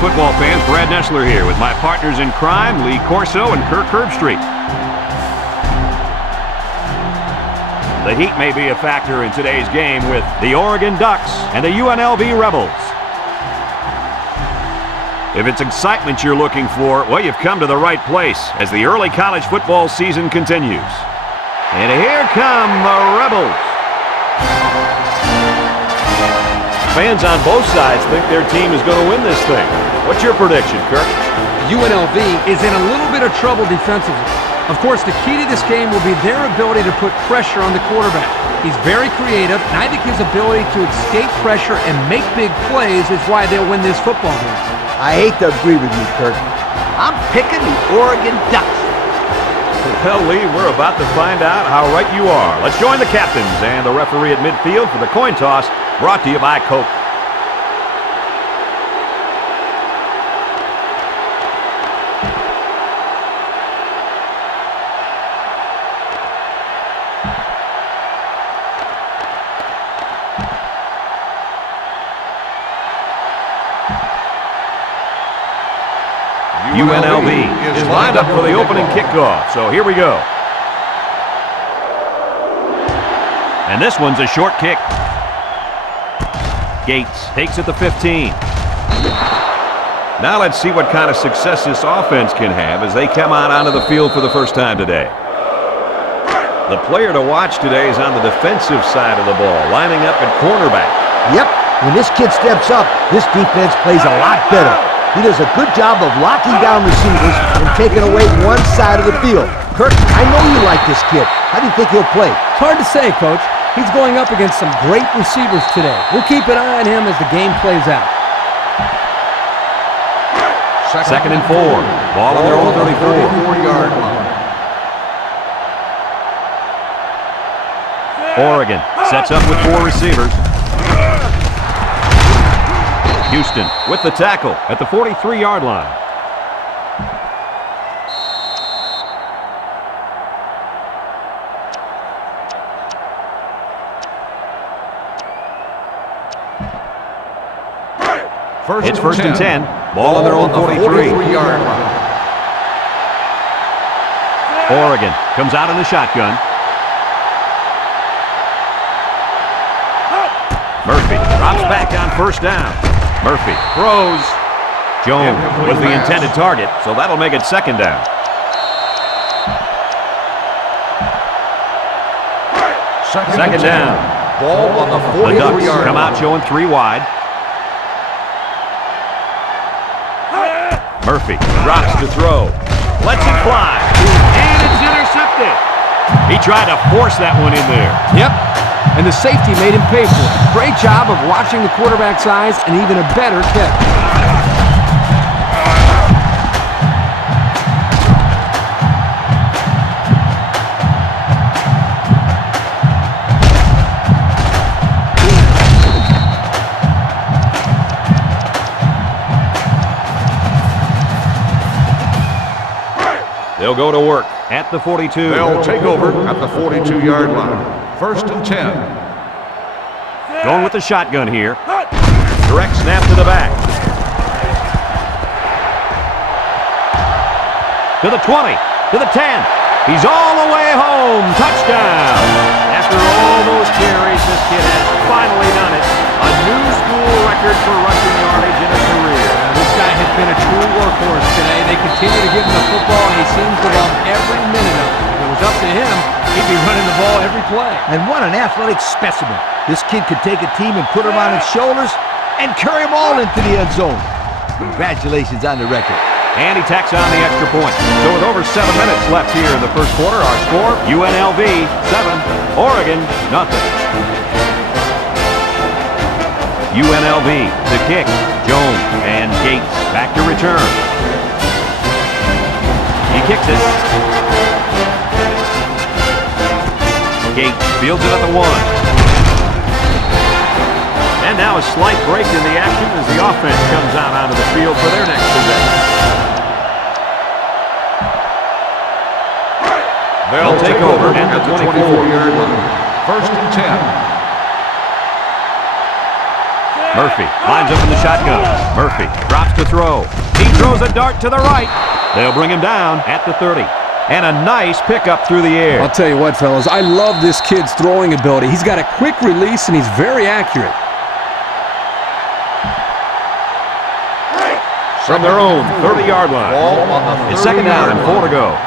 football fans, Brad Nessler here with my partners in crime, Lee Corso and Kirk Herbstreit. The heat may be a factor in today's game with the Oregon Ducks and the UNLV Rebels. If it's excitement you're looking for, well, you've come to the right place as the early college football season continues. And here come the Rebels. Fans on both sides think their team is going to win this thing. What's your prediction, Kirk? UNLV is in a little bit of trouble defensively. Of course, the key to this game will be their ability to put pressure on the quarterback. He's very creative, and I think his ability to escape pressure and make big plays is why they'll win this football game. I hate to agree with you, Kirk. I'm picking the Oregon Ducks. Well, Lee, we're about to find out how right you are. Let's join the captains and the referee at midfield for the coin toss, brought to you by Coke. UNLV is lined up for the opening kickoff, so here we go. And this one's a short kick. Gates takes it to 15. Now let's see what kind of success this offense can have as they come out onto the field for the first time today. The player to watch today is on the defensive side of the ball, lining up at cornerback. Yep, when this kid steps up, this defense plays a lot better. He does a good job of locking down receivers and taking away one side of the field. Kirk, I know you like this kid. How do you think he'll play? It's hard to say, Coach. He's going up against some great receivers today. We'll keep an eye on him as the game plays out. Second and 4. Ball on their own 34-yard line. Oregon sets up with 4 receivers. Houston with the tackle at the 43-yard line. It's first and 10. Ball on their own 43-yard line. Oregon comes out in the shotgun. Murphy drops back on first down. Murphy throws. Jones was the intended target, so that'll make it second down. Second down. Ball on the 43-yard line. The Ducks come out showing 3 wide. Murphy drops to throw. Lets it fly. And it's intercepted. He tried to force that one in there. Yep. And the safety made him pay for it. Great job of watching the quarterback's eyes and even a better catch. They'll go to work at the 42. They'll take over at the 42-yard line. First and 10. Going with the shotgun here. Direct snap to the back. To the 20. To the 10. He's all the way home. Touchdown. After all those carries, this kid has finally done it. A new school record for rushing yardage in a career. This guy has been a true workhorse today. They continue to give him the football, and he seems to love every minute of it. If it was up to him, he'd be running the ball every play. And what an athletic specimen. This kid could take a team and put them on his shoulders and carry them all into the end zone. Congratulations on the record. And he tacks on the extra point. So with over 7 minutes left here in the first quarter, our score, UNLV 7, Oregon 0. UNLV, the kick, Jones and Gates back to return. He kicks it. Gates fields it at the 1. And now a slight break in the action as the offense comes out onto the field for their next possession. They'll take over at the 24-yard line. First and 10. Murphy lines up in the shotgun. Murphy drops to throw. He throws a dart to the right. They'll bring him down at the 30. And a nice pickup through the air. I'll tell you what, fellas, I love this kid's throwing ability. He's got a quick release, and he's very accurate. From their own 30-yard line. It's second down and 4 to go.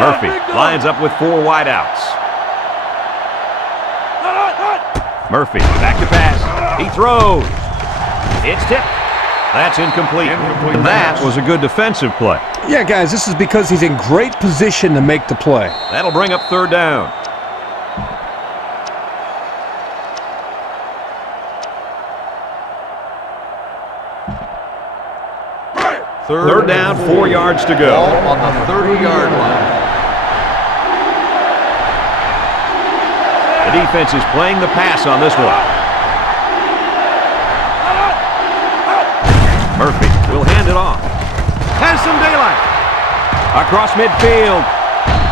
Murphy lines up with 4 wideouts. Murphy back to pass. He throws. It's tipped. That's incomplete. That was a good defensive play. Yeah, guys, this is because he's in great position to make the play. That'll bring up third down. Third down, 4 yards to go. On the 30-yard line. The defense is playing the pass on this one. Murphy will hand it off. Has some daylight. Across midfield.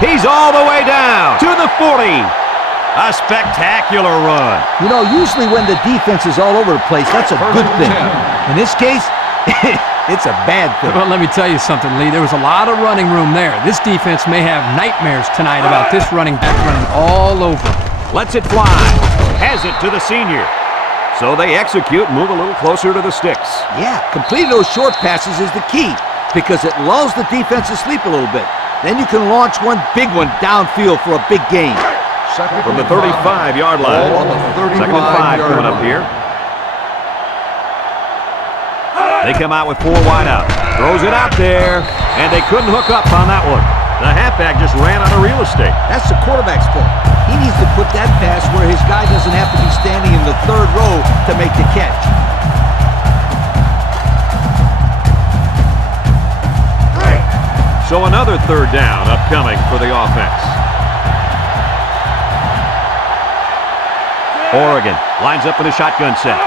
He's all the way down to the 40. A spectacular run. You know, usually when the defense is all over the place, that's a good thing. In this case, it's a bad thing. Well, let me tell you something, Lee. There was a lot of running room there. This defense may have nightmares tonight about this running back running all over. Lets it fly. Has it to the senior. So they execute and move a little closer to the sticks. Yeah, completing those short passes is the key because it lulls the defense to sleep a little bit. Then you can launch one big one downfield for a big gain. From the 35-yard line. Second and 5 coming up here. They come out with 4 wide out. Throws it out there, and they couldn't hook up on that one. The halfback just ran out of real estate. That's the quarterback's fault. He needs to put that pass where his guy doesn't have to be standing in the 3rd row to make the catch. So another third down upcoming for the offense. Oregon lines up in a shotgun set.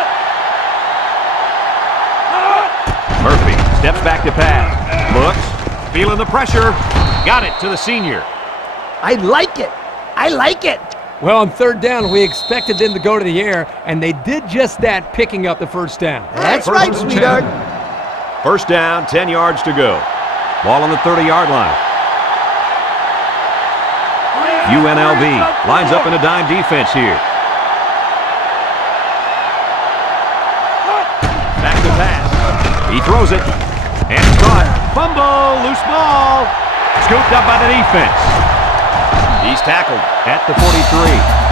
Murphy steps back to pass. Looks, feeling the pressure. Got it to the senior. I like it. I like it. Well, on third down, we expected them to go to the air, and they did just that, picking up the first down. That's right, sweetheart. First down, 10 yards to go. Ball on the 30-yard line. UNLV lines up in a dime defense here. Back to pass. He throws it. And it's caught. Fumble, loose ball. Scooped up by the defense. He's tackled at the 43.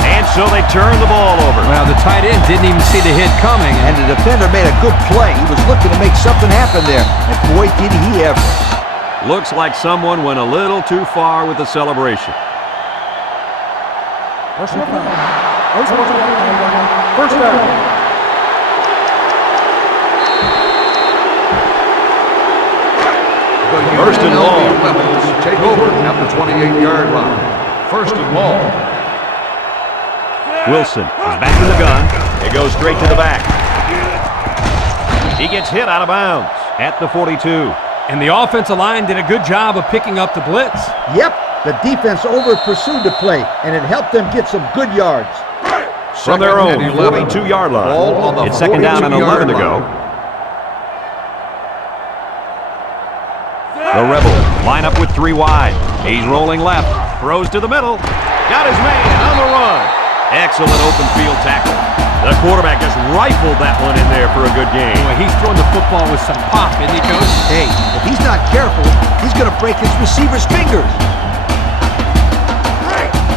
And so they turn the ball over. Well, the tight end didn't even see the hit coming. And the defender made a good play. He was looking to make something happen there. And boy, did he ever. Looks like someone went a little too far with the celebration. First down. First and long. Rebels take over at the 28-yard line. First and long. Wilson is back in the gun. It goes straight to the back. He gets hit out of bounds at the 42. And the offensive line did a good job of picking up the blitz. Yep, the defense over-pursued the play, and it helped them get some good yards. From their own 42-yard line. It's second down and 11 to go. The Rebels line up with 3 wide. He's rolling left. Throws to the middle. Got his man on the run. Excellent open field tackle. The quarterback just rifled that one in there for a good game. Boy, he's throwing the football with some pop, isn't he, Coach? Hey, if he's not careful, he's going to break his receiver's fingers.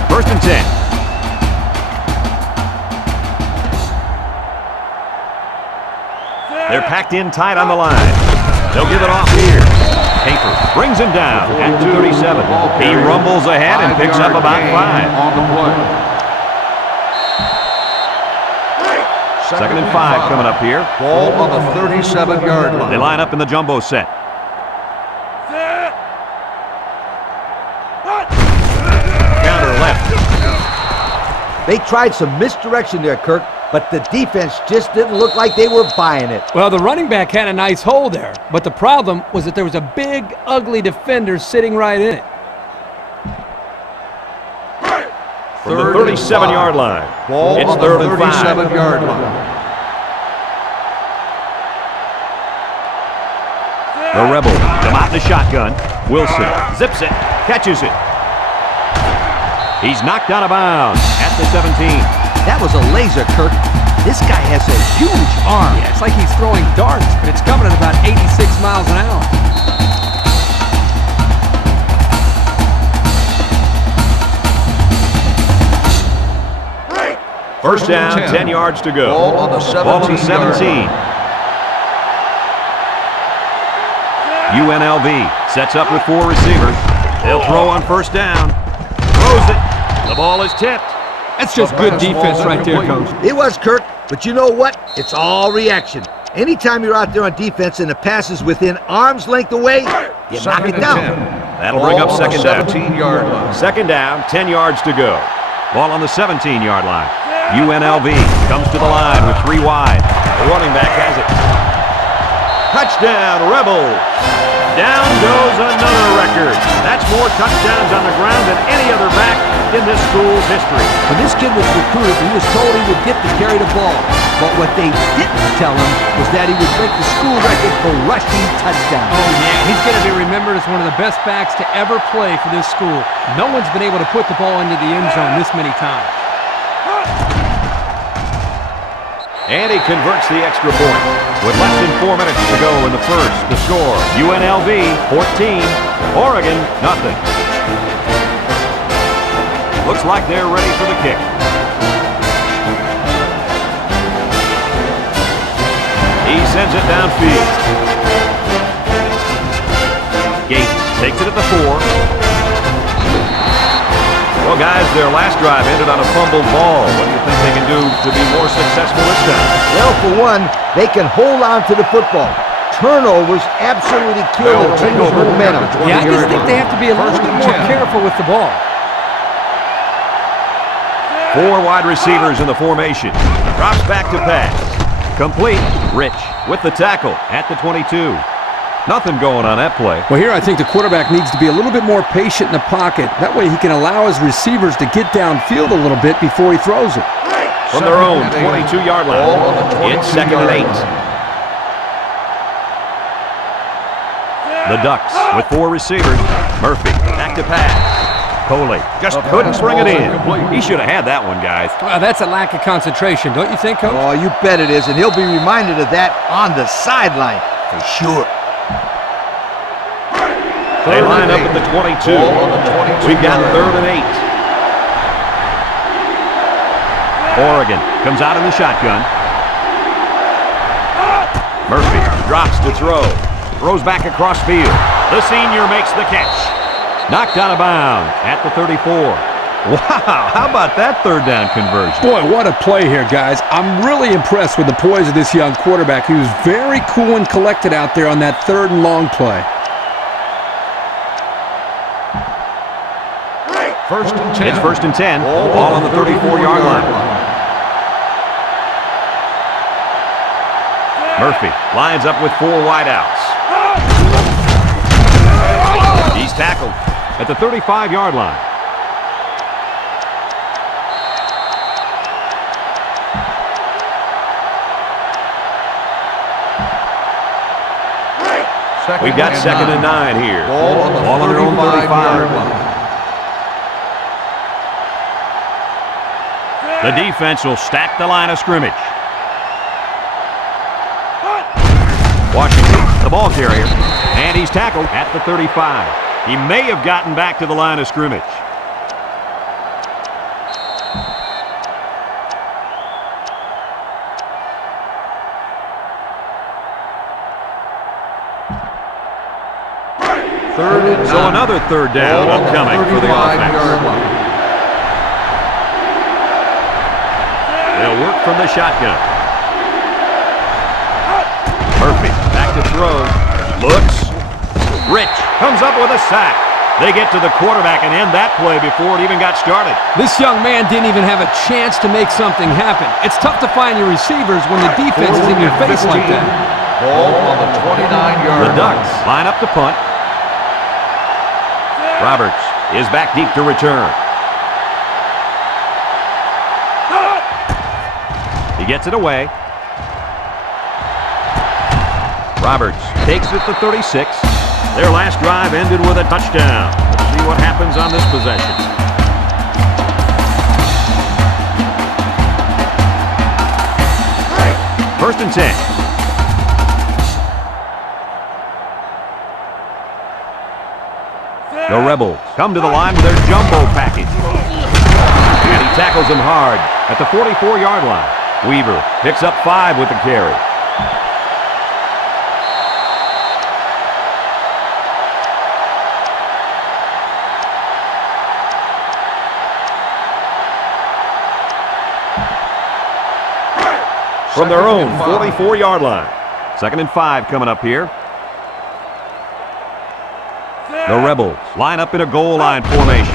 First and 10. They're packed in tight on the line. They'll give it off here. Paper brings him down at 237. He rumbles ahead and picks up about 5. On the play. Second and 5 coming up here. Ball on the 37-yard line. They line up in the jumbo set. Counter left. They tried some misdirection there, Kirk, but the defense just didn't look like they were buying it. Well, the running back had a nice hole there, but the problem was that there was a big, ugly defender sitting right in it. from the 37-yard line. Ball It's on the 3rd and 5. 37-yard line. The Rebels come out in the shotgun. Wilson zips it, catches it. He's knocked out of bounds at the 17. That was a laser, Kirk. This guy has a huge arm. Yeah, it's like he's throwing darts, but it's coming at about 86 miles an hour. First down, 10 yards to go. Ball on the 17. UNLV sets up with 4 receivers. They'll throw on first down. Throws it. The ball is tipped. That's just good defense right there, Coach. It was, Kirk, but you know what? It's all reaction. Anytime you're out there on defense and the pass is within arm's length away, you knock it down. That'll bring up second down. 17-yard line. Second down, 10 yards to go. Ball on the 17-yard line. UNLV comes to the line with 3 wide. The running back has it. Touchdown, Rebels. Down goes another record. That's more touchdowns on the ground than any other back in this school's history. When this kid was recruited, he was told he would get to carry the ball. But what they didn't tell him was that he would break the school record for rushing touchdowns. Oh, yeah, he's going to be remembered as one of the best backs to ever play for this school. No one's been able to put the ball into the end zone this many times. And he converts the extra point. With less than 4 minutes to go in the first, the score, UNLV 14, Oregon nothing. Looks like they're ready for the kick. He sends it downfield. Gates takes it at the 4. Well, guys, their last drive ended on a fumbled ball. What do you think they can do to be more successful this time? Well, for one, they can hold on to the football. Turnovers absolutely kill the team's momentum. Yeah, I just think they have to be a little bit more careful with the ball. 4 wide receivers in the formation. Drops back to pass. Complete. Rich with the tackle at the 22. Nothing going on that play. Well, here I think the quarterback needs to be a little bit more patient in the pocket. That way he can allow his receivers to get downfield a little bit before he throws it. From their own 22-yard line, it's 2nd and 8. The Ducks with 4 receivers. Murphy back to pass. Coley just couldn't bring it in. He should have had that one, guys. Well, that's a lack of concentration, don't you think, Coach? Oh, you bet it is, and he'll be reminded of that on the sideline for sure. They line up at the 22. We've got 3rd and 8. Oregon comes out in the shotgun. Murphy drops to throw. Throws back across field. The senior makes the catch. Knocked out of bounds at the 34. Wow, how about that 3rd down conversion? Boy, what a play here, guys. I'm really impressed with the poise of this young quarterback. He was very cool and collected out there on that 3rd and long play. First and 10. It's 1st and 10. Ball on the 34-yard line. Murphy lines up with 4 wideouts. He's tackled at the 35-yard line. We've got 2nd and 9 here. Ball on their own 35. line. The defense will stack the line of scrimmage. Washington, the ball carrier, and he's tackled at the 35. He may have gotten back to the line of scrimmage. So another 3rd down upcoming for the offense. They'll work from the shotgun. Murphy back to throw. Looks. Rich comes up with a sack. They get to the quarterback and end that play before it even got started. This young man didn't even have a chance to make something happen. It's tough to find your receivers when the defense is in your face like that. Ball on the 29-yard The Ducks line up to punt. Roberts is back deep to return. He gets it away. Roberts takes it to 36. Their last drive ended with a touchdown. Let's see what happens on this possession. First and 10. The Rebels come to the line with their jumbo package. And he tackles him hard at the 44-yard line. Weaver picks up 5 with the carry. From their own 44-yard line. 2nd and 5 coming up here. The Rebels line up in a goal line formation.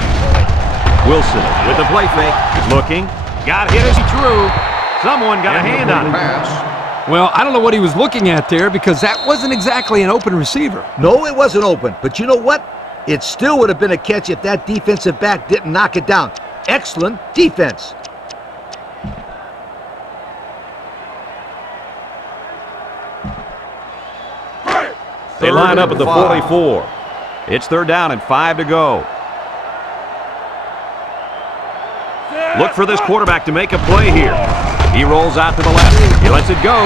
Wilson with the play fake. Looking. Got hit as he threw. Someone got a hand on him. Well, I don't know what he was looking at there because that wasn't exactly an open receiver. No, it wasn't open. But you know what? It still would have been a catch if that defensive back didn't knock it down. Excellent defense. They line up at the 44. It's 3rd down and 5 to go. Look for this quarterback to make a play here. He rolls out to the left. He lets it go,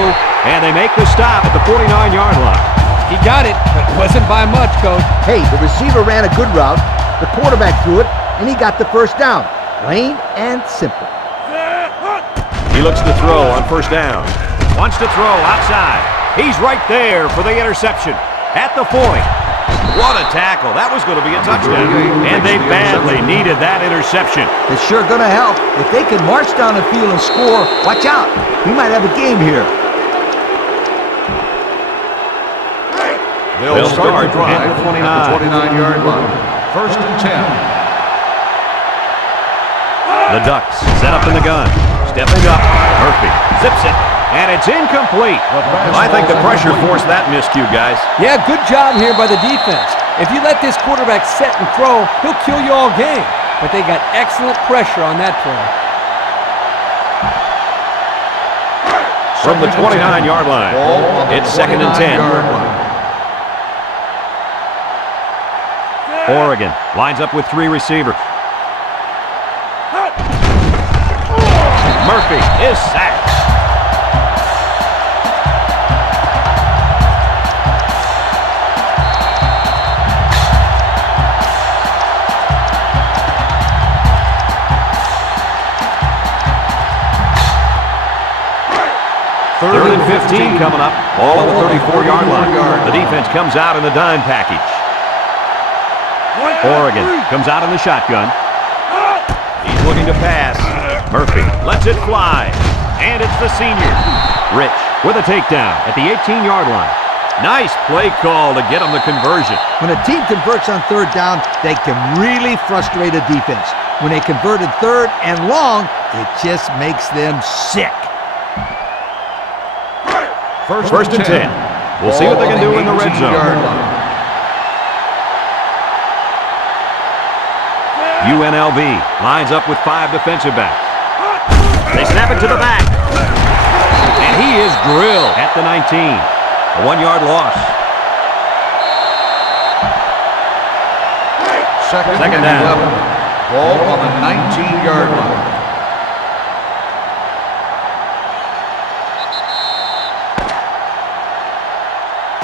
and they make the stop at the 49-yard line. He got it, but it wasn't by much, Coach. Hey, the receiver ran a good route. The quarterback threw it, and he got the first down. Plain and simple. He looks to throw on 1st down. Wants to throw outside. He's right there for the interception at the 40. What a tackle. That was going to be a touchdown. And they badly needed that interception. It's sure going to help. If they can march down the field and score, watch out. We might have a game here. They'll start the drive at the 29. 29-yard line. 1st and 10. The Ducks set up in the gun. Stepping up. Murphy zips it. And it's incomplete. I think the pressure forced that miscue, guys. Yeah, good job here by the defense. If you let this quarterback set and throw, he'll kill you all game. But they got excellent pressure on that play. From the 29-yard line, it's 2nd and 10. Oregon lines up with 3 receivers. Murphy is sacked. Third and 15 coming up. Ball on the 34-yard line. The defense comes out in the dime package. Oregon comes out in the shotgun. He's looking to pass. Murphy lets it fly. And it's the senior. Rich with a takedown at the 18-yard line. Nice play call to get him the conversion. When a team converts on 3rd down, they can really frustrate a defense. When they converted 3rd and long, it just makes them sick. First and 10. We'll see what they can do in the red zone. UNLV lines up with 5 defensive backs. They snap it to the back. And he is drilled at the 19. A 1-yard loss. Second down. Ball on the 19-yard line.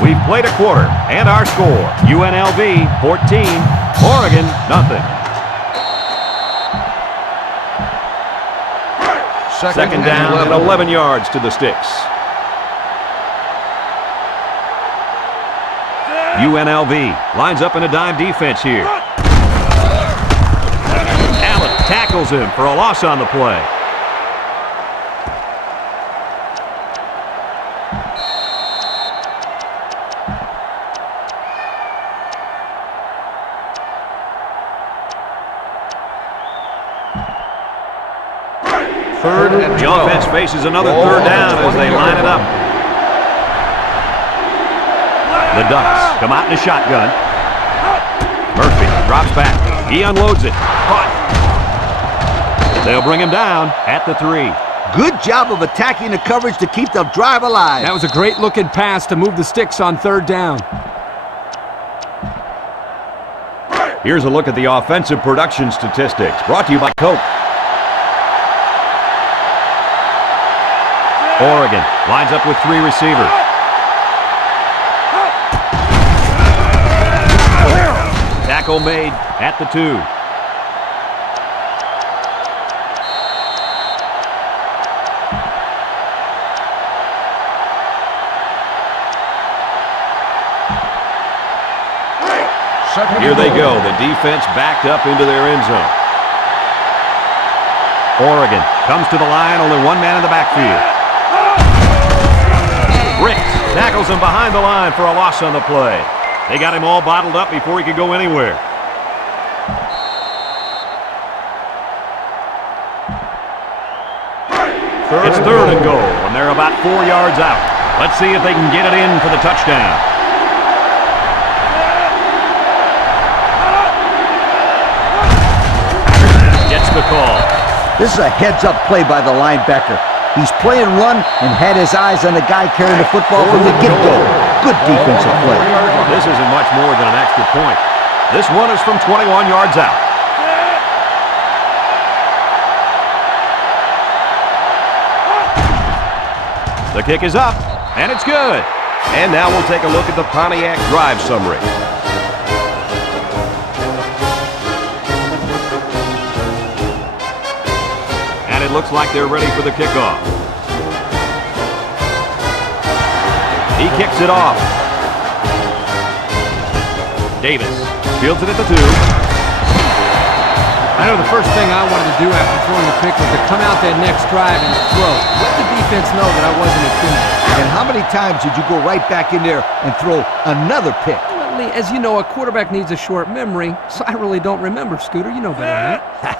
We've played a quarter, and our score, UNLV 14, Oregon nothing. Second down and 11 yards to the sticks. UNLV lines up in a dime defense here. Allen tackles him for a loss on the play. The offense faces another 3rd down as they line it up. The Ducks come out in a shotgun. Murphy drops back. He unloads it. Caught. They'll bring him down at the 3. Good job of attacking the coverage to keep the drive alive. That was a great-looking pass to move the sticks on third down. Here's a look at the offensive production statistics, brought to you by Coke. Oregon lines up with 3 receivers. Tackle made at the 2. Here they go. The defense backed up into their end zone. Oregon comes to the line, only one man in the backfield. Ricks tackles him behind the line for a loss on the play. They got him all bottled up before he could go anywhere. It's 3rd and goal, and they're about 4 yards out. Let's see if they can get it in for the touchdown. Gets the call. This is a heads-up play by the linebacker. He's playing run and had his eyes on the guy carrying the football from the get-go. Good defensive play. This isn't much more than an extra point. This one is from 21 yards out. The kick is up, and it's good. And now we'll take a look at the Pontiac drive summary. And it looks like they're ready for the kickoff. He kicks it off. Davis fields it at the 2. I know the first thing I wanted to do after throwing the pick was to come out that next drive and throw. Let the defense know that I wasn't intimidated. And how many times did you go right back in there and throw another pick? Well, Lee, as you know, a quarterback needs a short memory, so I really don't remember, Scooter. You know better than that.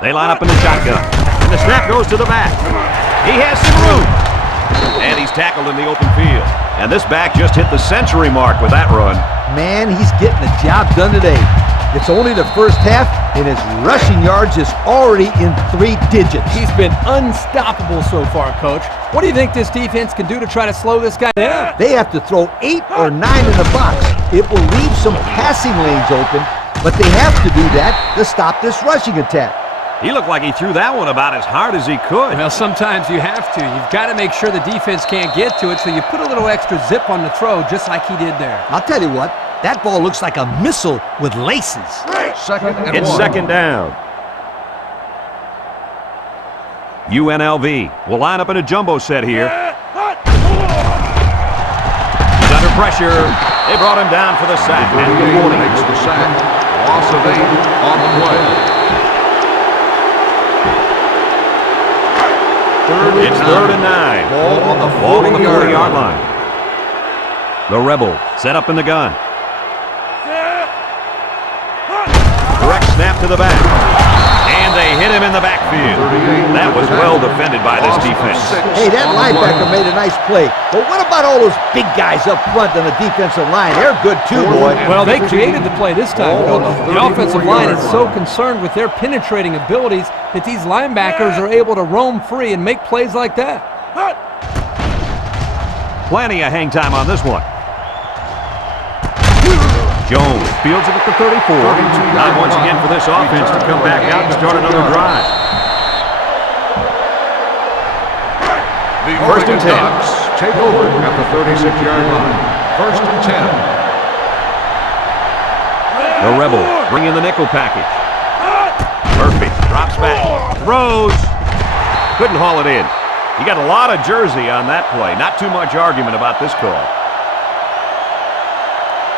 They line up in the shotgun, and the snap goes to the back. He has some room, and he's tackled in the open field. And this back just hit the century mark with that run. Man, he's getting the job done today. It's only the first half, and his rushing yards is already in 3 digits. He's been unstoppable so far, Coach. What do you think this defense can do to try to slow this guy down? They have to throw 8 or 9 in the box. It will leave some passing lanes open, but they have to do that to stop this rushing attack. He looked like he threw that one about as hard as he could. Well, sometimes you have to. You've got to make sure the defense can't get to it, so you put a little extra zip on the throw, just like he did there. I'll tell you what, that ball looks like a missile with laces. It's 2nd down. UNLV will line up in a jumbo set here. He's under pressure. They brought him down for the sack. And good morning. Makes the sack. Loss of 8 on the play. It's 3rd and 9. Ball on the 40-yard line. The Rebel set up in the gun. Direct snap to the back. And they hit him in the backfield. That was well defended by this defense. Hey, that linebacker made a nice play. But what about all those big guys up front on the defensive line? They're good too, boy. Well, they created the play this time. The offensive line is so concerned with their penetrating abilities that these linebackers are able to roam free and make plays like that. Plenty of hang time on this one. Jones fields it at the 34. Time once again for this offense to come back out and start another drive. The 1st and 10. Ducks take over at the 36-yard line. 1st and 10. The Rebel bring in the nickel package. Murphy drops back, throws, couldn't haul it in. He got a lot of jersey on that play. Not too much argument about this call.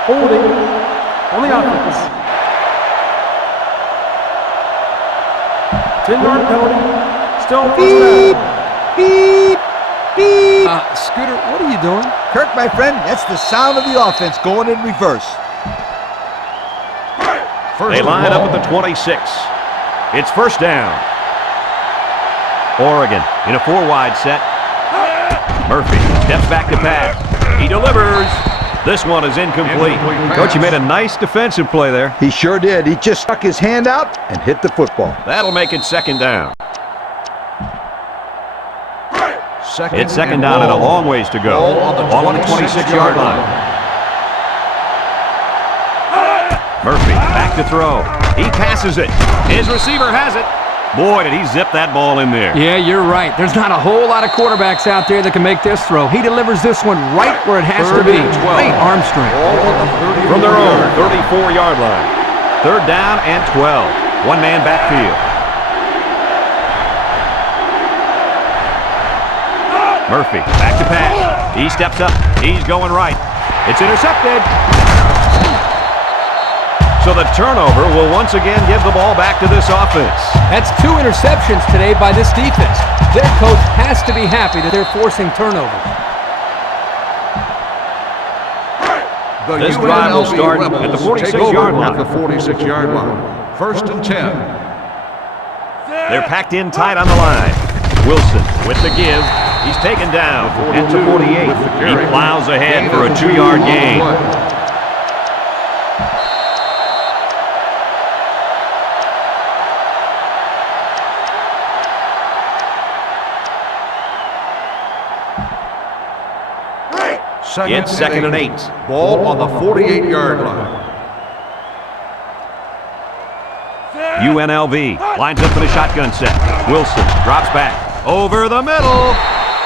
Holding on the offense. 10-yard penalty. Still Beep, beep, beep. Scooter, what are you doing? Kirk, my friend, that's the sound of the offense going in reverse. They line up at the 26. It's 1st down. Oregon in a 4-wide set. Murphy steps back to pass. He delivers. This one is incomplete. Coach, you made a nice defensive play there. He sure did. He just stuck his hand out and hit the football. That'll make it 2nd down. It's second down and a long ways to go. Ball on the 26-yard line. Murphy back to throw. He passes it. His receiver has it. Boy, did he zip that ball in there. Yeah, you're right. There's not a whole lot of quarterbacks out there that can make this throw. He delivers this one right where it has to be. Great arm strength. From their own 34-yard line. Third down and 12. One-man backfield. Murphy back to pass. He steps up. He's going right. It's intercepted. So the turnover will once again give the ball back to this offense. That's 2 interceptions today by this defense. Their coach has to be happy that they're forcing turnovers. This drive will start at the 46-yard line. At the 46-yard line. First and 10. They're packed in tight on the line. Wilson with the give. He's taken down at the 48. He plows ahead for a 2-yard gain. It's second and 8. Ball on the 48-yard line. UNLV lines up in a shotgun set. Wilson drops back. Over the middle.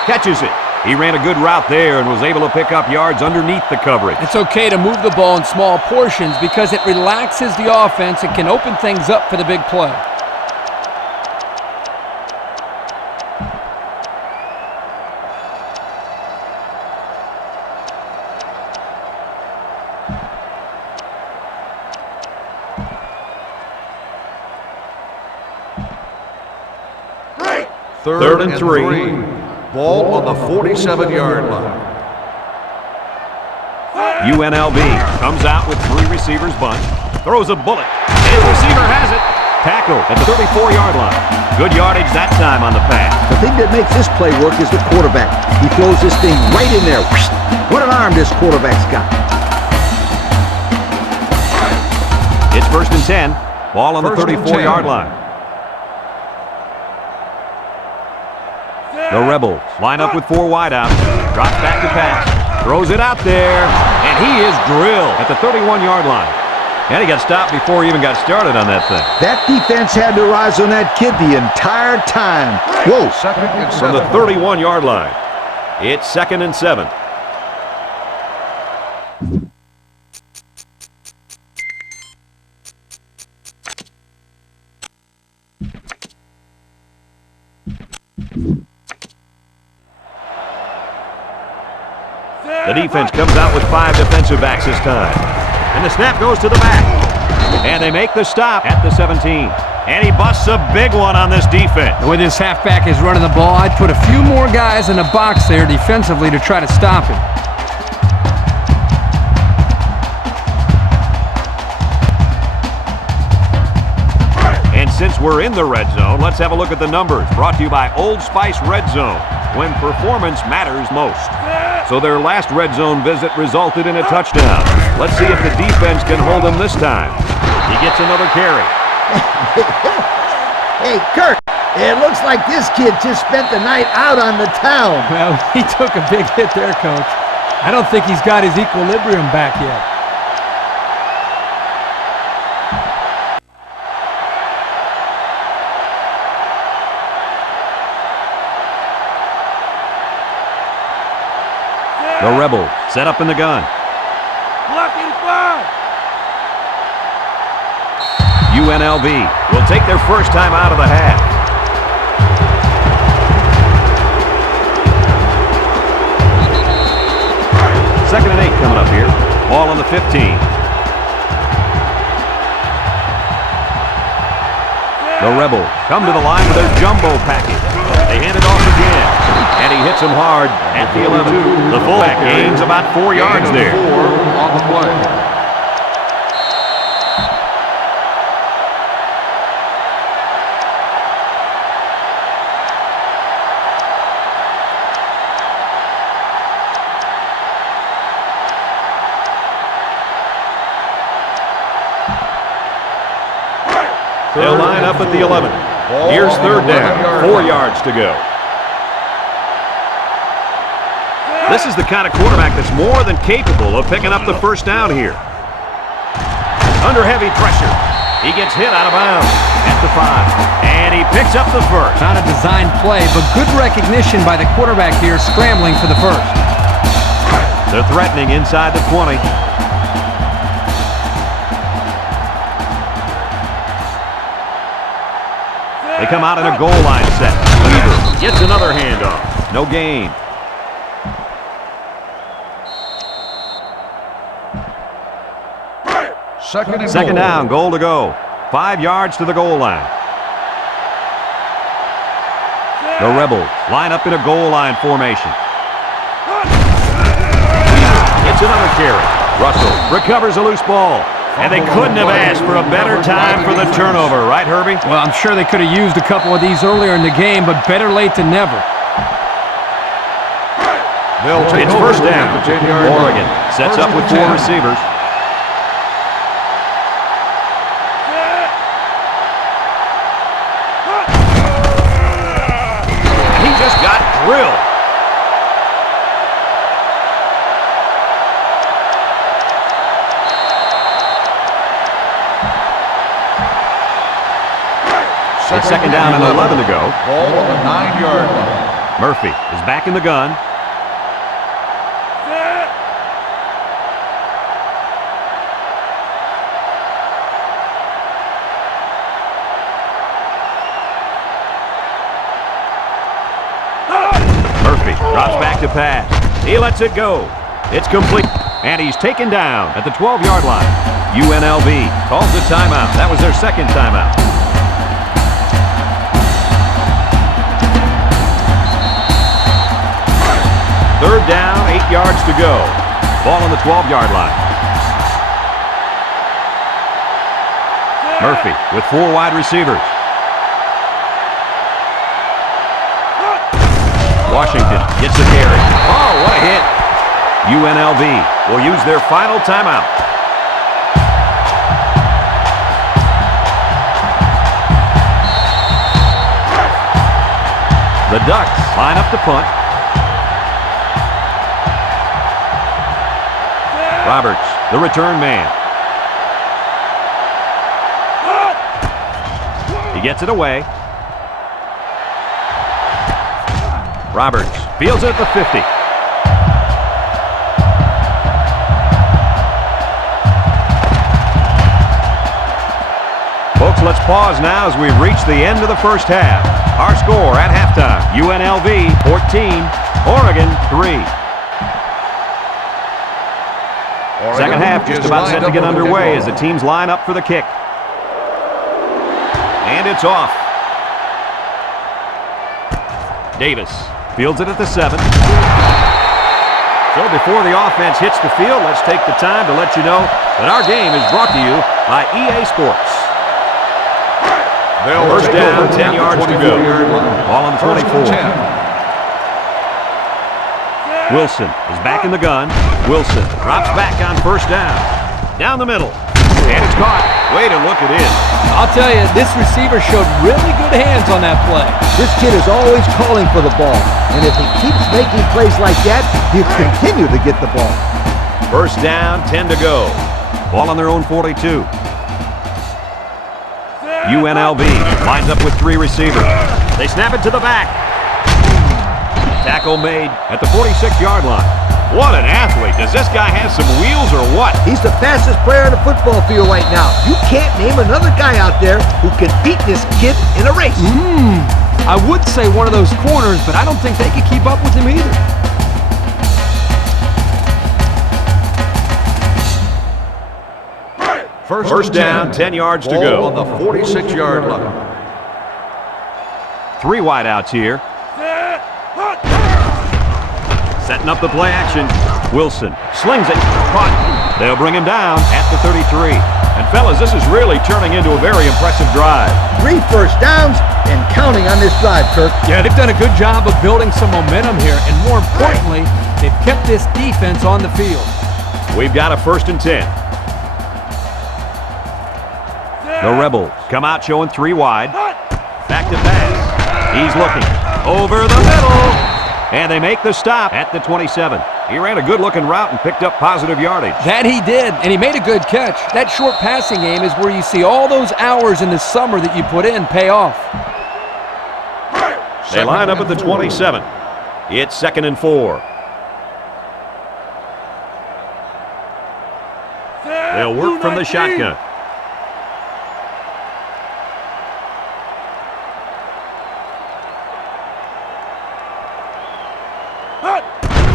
Catches it. He ran a good route there and was able to pick up yards underneath the coverage. It's okay to move the ball in small portions because it relaxes the offense and can open things up for the big play. Third and 3. Ball on the 47-yard line. UNLV comes out with 3 receivers bunch. Throws a bullet. His receiver has it. Tackle at the 34-yard line. Good yardage that time on the pass. The thing that makes this play work is the quarterback. He throws this thing right in there. What an arm this quarterback's got. It's first and 10. Ball on the 34-yard line. The Rebels line up with 4 wideouts. Drops back to pass. Throws it out there. And he is drilled at the 31-yard line. And he got stopped before he even got started on that thing. That defense had their eyes on that kid the entire time. Whoa. Second and 7. From the 31-yard line. It's second and 7. The defense comes out with 5 defensive backs this time. And the snap goes to the back. And they make the stop at the 17. And he busts a big one on this defense. The way this halfback is running the ball, I'd put a few more guys in the box there defensively to try to stop him. And since we're in the red zone, let's have a look at the numbers. Brought to you by Old Spice Red Zone, when performance matters most. So their last red zone visit resulted in a touchdown. Let's see if the defense can hold him this time. He gets another carry. Hey, Kirk, it looks like this kid just spent the night out on the town. Well, he took a big hit there, Coach. I don't think he's got his equilibrium back yet. The Rebels set up in the gun. Blocking fire. UNLV will take their first time out of the half. Second and 8 coming up here. Ball on the 15. The Rebels come to the line with their jumbo package. They hand it off again. And he hits him hard at the 11. The fullback gains about 4 yards there. 4 on the play. They'll line up at the 11. Here's third down. 4 yards to go. This is the kind of quarterback that's more than capable of picking up the first down here. Under heavy pressure. He gets hit out of bounds at the 5. And he picks up the first. Not a designed play, but good recognition by the quarterback here, scrambling for the first. They're threatening inside the 20. They come out in a goal line set. Weaver gets another handoff. No gain. Second down, goal to go. 5 yards to the goal line. The Rebels line up in a goal line formation. It's another carry. Russell recovers a loose ball. And they couldn't have asked for a better time for the turnover, right, Herbie? Well, I'm sure they could have used a couple of these earlier in the game, but better late than never. It's first down. Oregon sets up with 4 receivers. He just got drilled. It's second down and 11 to go. Ball on the 9-yard line. Murphy is back in the gun. Murphy drops back to pass. He lets it go. It's complete. And he's taken down at the 12-yard line. UNLV calls a timeout. That was their second timeout. Third down, 8 yards to go. Ball on the 12-yard line. Murphy with 4 wide receivers. Washington gets the carry. Oh, what a hit. UNLV will use their final timeout. The Ducks line up to punt. Roberts, the return man. He gets it away. Roberts fields it at the 50. Folks, let's pause now as we've reached the end of the first half. Our score at halftime, UNLV 14, Oregon 3. Second half just about set to get underway as the teams line up for the kick. And it's off. Davis fields it at the 7. So before the offense hits the field, let's take the time to let you know that our game is brought to you by EA Sports. First down, 10 yards to go. Ball on the 24. Wilson is back in the gun. Wilson drops back on first down. Down the middle. And it's caught. Way to look at it. I'll tell you, this receiver showed really good hands on that play. This kid is always calling for the ball. And if he keeps making plays like that, he'll continue to get the ball. First down, 10 to go. Ball on their own 42. UNLV lines up with 3 receivers. They snap it to the back. Tackle made at the 46-yard line. What an athlete. Does this guy have some wheels or what? He's the fastest player on the football field right now. You can't name another guy out there who can beat this kid in a race. I would say one of those corners, but I don't think they could keep up with him either. First down, 10 yards to go. On the 46-yard line. 3 wideouts here. Setting up the play action. Wilson slings it. Caught. They'll bring him down at the 33. And fellas, this is really turning into a very impressive drive. 3 first downs and counting on this drive, Kirk. Yeah, they've done a good job of building some momentum here, and more importantly, they've kept this defense on the field. We've got a 1st and 10. The Rebels come out showing 3 wide. Back to pass. He's looking. Over the middle. And they make the stop at the 27. He ran a good-looking route and picked up positive yardage. That he did, and he made a good catch. That short passing game is where you see all those hours in the summer that you put in pay off. They line up at the 27. It's 2nd and 4. They'll work from the shotgun.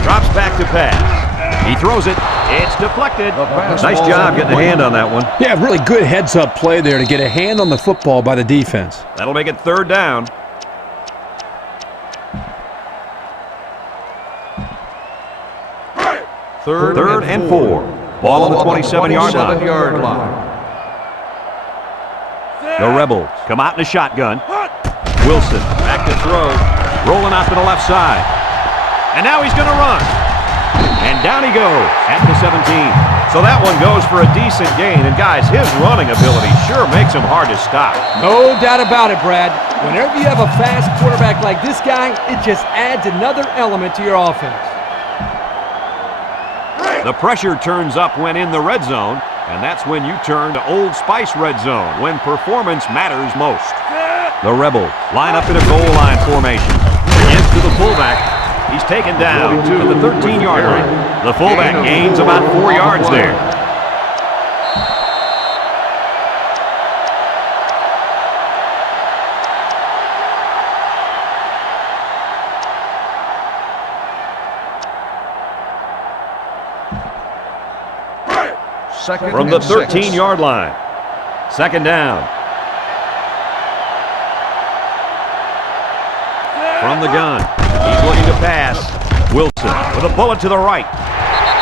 Drops back to pass. He throws it. It's deflected. Nice job getting a hand on that one. Yeah, really good heads-up play there to get a hand on the football by the defense. That'll make it 3rd down. Third and 4. Ball on the 27-yard line. The Rebels come out in a shotgun. Wilson back to throw. Rolling out to the left side. And now he's going to run. And down he goes at the 17. So that one goes for a decent gain. And, guys, his running ability sure makes him hard to stop. No doubt about it, Brad. Whenever you have a fast quarterback like this guy, it just adds another element to your offense. The pressure turns up when in the red zone, and that's when you turn to Old Spice red zone, when performance matters most. The Rebels line up in a goal line formation. Gets to the fullback. He's taken down to the 13-yard line. The fullback gains about 4 yards there. From the 13-yard line. 2nd down. From the gun. He's looking to pass. Wilson with a bullet to the right.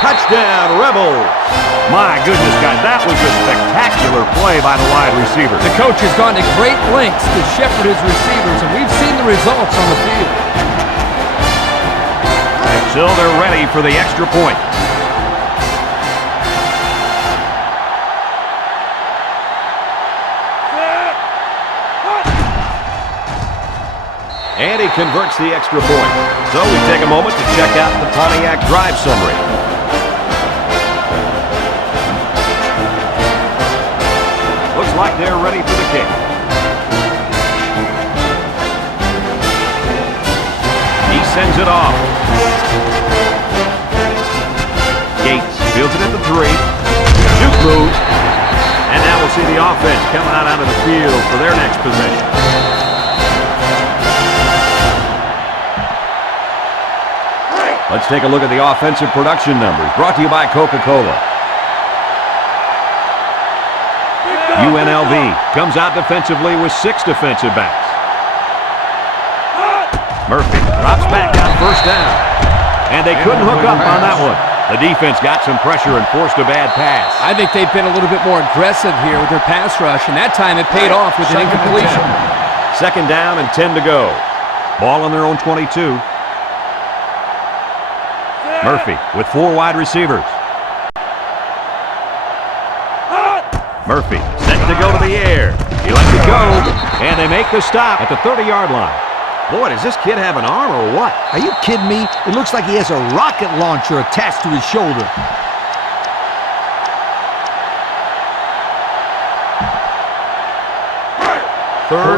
Touchdown, Rebels. My goodness, guys, that was a spectacular play by the wide receiver. The coach has gone to great lengths to shepherd his receivers, and we've seen the results on the field. So they're ready for the extra point. And he converts the extra point. So we take a moment to check out the Pontiac drive summary. Looks like they're ready for the kick. He sends it off. Gates fields it at the 3. Shoot move. And now we'll see the offense come out onto the field for their next possession. Let's take a look at the offensive production numbers, brought to you by Coca-Cola. UNLV comes out defensively with 6 defensive backs. Murphy drops back on 1st down. And they couldn't hook up on that one. The defense got some pressure and forced a bad pass. I think they've been a little bit more aggressive here with their pass rush, and that time it paid off with an incompletion. 2nd down and 10 to go. Ball on their own 22. Murphy with 4 wide receivers. Murphy set to go to the air. He lets it go, and they make the stop at the 30-yard line. Boy, does this kid have an arm or what? Are you kidding me? It looks like he has a rocket launcher attached to his shoulder.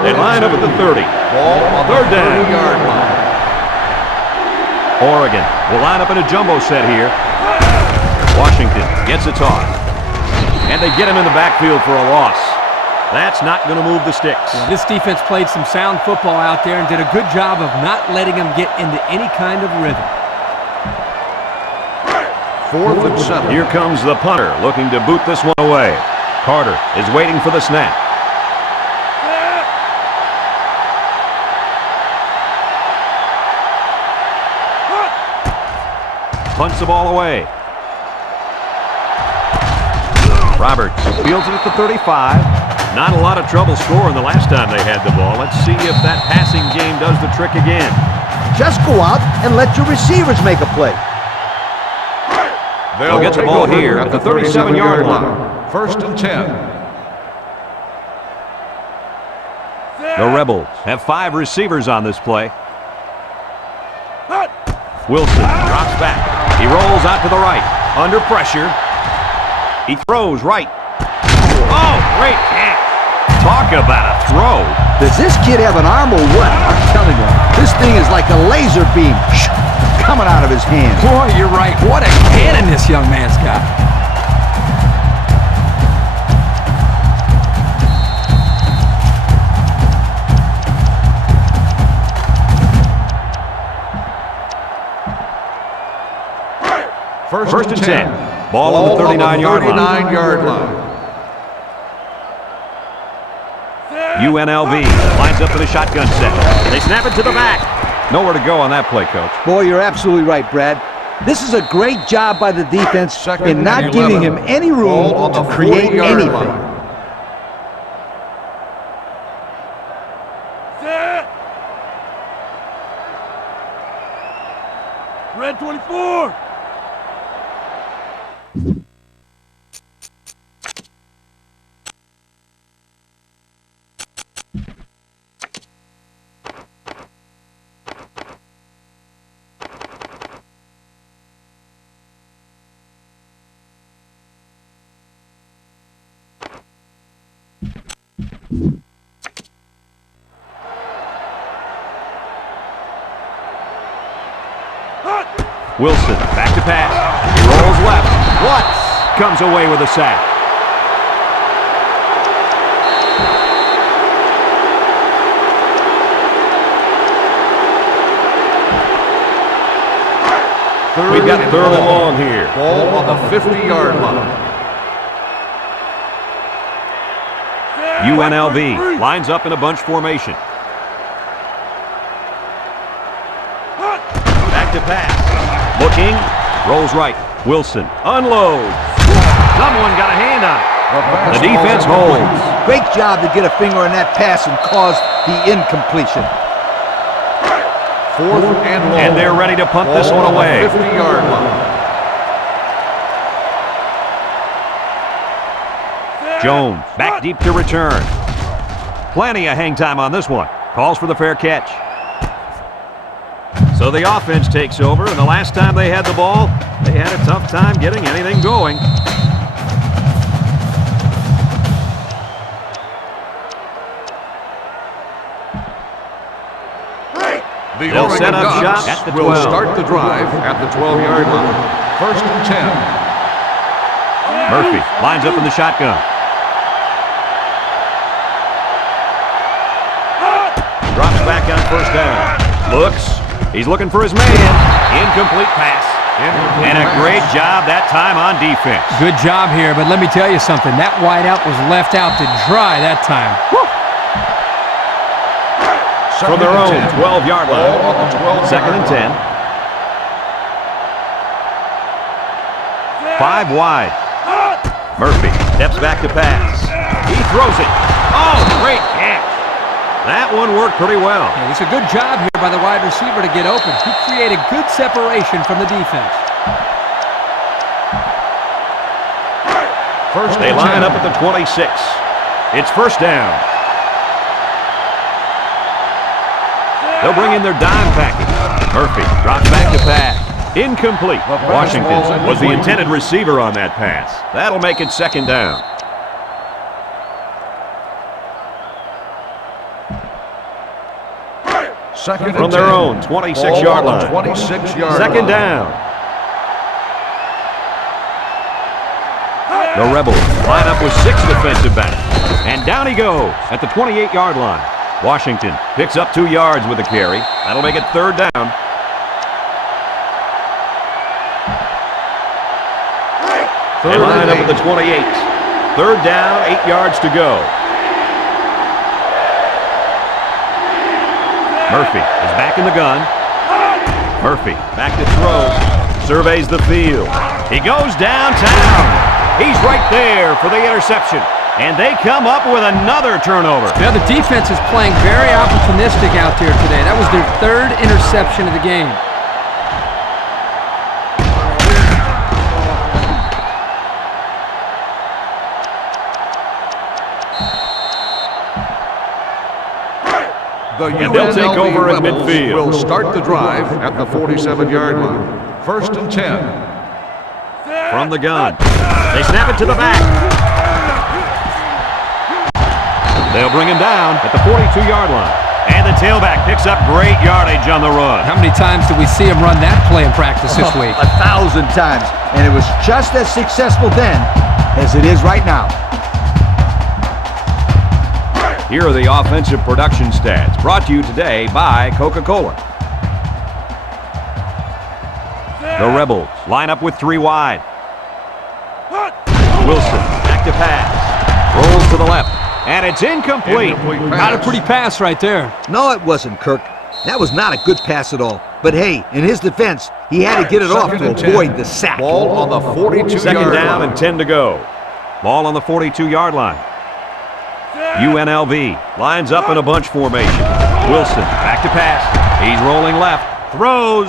They line up at the 30. Ball on 3rd down. 30-yard line. Oregon will line up in a jumbo set here. Washington gets a toss. And they get him in the backfield for a loss. That's not going to move the sticks. Yeah, this defense played some sound football out there and did a good job of not letting them get into any kind of rhythm. 4th and 7. Here comes the punter looking to boot this one away. Carter is waiting for the snap. Punts the ball away. Roberts fields it at the 35. Not a lot of trouble scoring the last time they had the ball. Let's see if that passing game does the trick again. Just go out and let your receivers make a play. They'll get the ball here at the 37-yard line. 1st and 10. The Rebels have 5 receivers on this play. Wilson drops back. He rolls out to the right. Under pressure. He throws right. Oh, great catch. Talk about a throw. Does this kid have an arm or what? I'm telling you, this thing is like a laser beam coming out of his hand. Boy, you're right. What a cannon this young man's got. First and 10. Ball on the 39-yard line. 39-yard line. UNLV lines up for the shotgun set. They snap it to the back. Nowhere to go on that play, Coach. Boy, you're absolutely right, Brad. This is a great job by the defense in not giving him any room to create anything. Set. Red 24. Wilson, back to pass. He rolls left. Watts comes away with a sack. We've got third and long here. Ball on the 50-yard line. UNLV lines up in a bunch formation. Back to pass. Looking. Rolls right. Wilson unloads. Someone got a hand on it. The defense holds. Great job to get a finger on that pass and cause the incompletion. Fourth and long. And they're ready to punt this one Ball on the away. 50-yard line. Jones back deep to return. Plenty of hang time on this one. Calls for the fair catch. So the offense takes over, and the last time they had the ball, they had a tough time getting anything going. The They'll Oregon set up Ducks shop at the will 12. start the drive at the 12-yard line. First and 10. Murphy lines up in the shotgun. Drops back on first down. Looks. He's looking for his man. Incomplete pass. And a great job that time on defense. Good job here, but let me tell you something. That wideout was left out to dry that time. Woo! From their own 12-yard line. Ball on the 12-yard Second and 10. 5 wide. Murphy steps back to pass. He throws it. Oh, great catch. That one worked pretty well. Yeah, it's a good job here by the wide receiver to get open. He created good separation from the defense. They line up at the 26. It's first down. They'll bring in their dime package. Murphy drops back to pass. Incomplete. Washington was the intended receiver on that pass. That'll make it second down. Second From and their 10. own 26-yard Ball on the line. 26-yard Second line. down. The Rebels line up with 6 defensive backs. And down he goes at the 28-yard line. Washington picks up 2 yards with the carry. That'll make it third down. They line up at the 28. Third down, 8 yards to go. Murphy is back in the gun. Murphy back to throw. Surveys the field. He goes downtown. He's right there for the interception. And they come up with another turnover. Now the defense is playing very opportunistic out there today. That was their 3rd interception of the game. The And they'll take UNLV over in Rebels midfield. will start the drive at the 47-yard line. First and 10. From the gun. They snap it to the back. They'll bring him down at the 42-yard line. And the tailback picks up great yardage on the run. How many times did we see him run that play in practice this week? 1,000 times. And it was just as successful then as it is right now. Here are the offensive production stats, brought to you today by Coca-Cola. The Rebels line up with 3 wide. Wilson, back to pass. Rolls to the left, and it's incomplete. Not a pretty pass right there. No, it wasn't, Kirk. That was not a good pass at all. But hey, in his defense, he had to get it off to avoid the sack. Ball on the 42-yard line. Second down and 10 to go. Ball on the 42-yard line. UNLV lines up in a bunch formation. Wilson, back to pass. He's rolling left. Throws.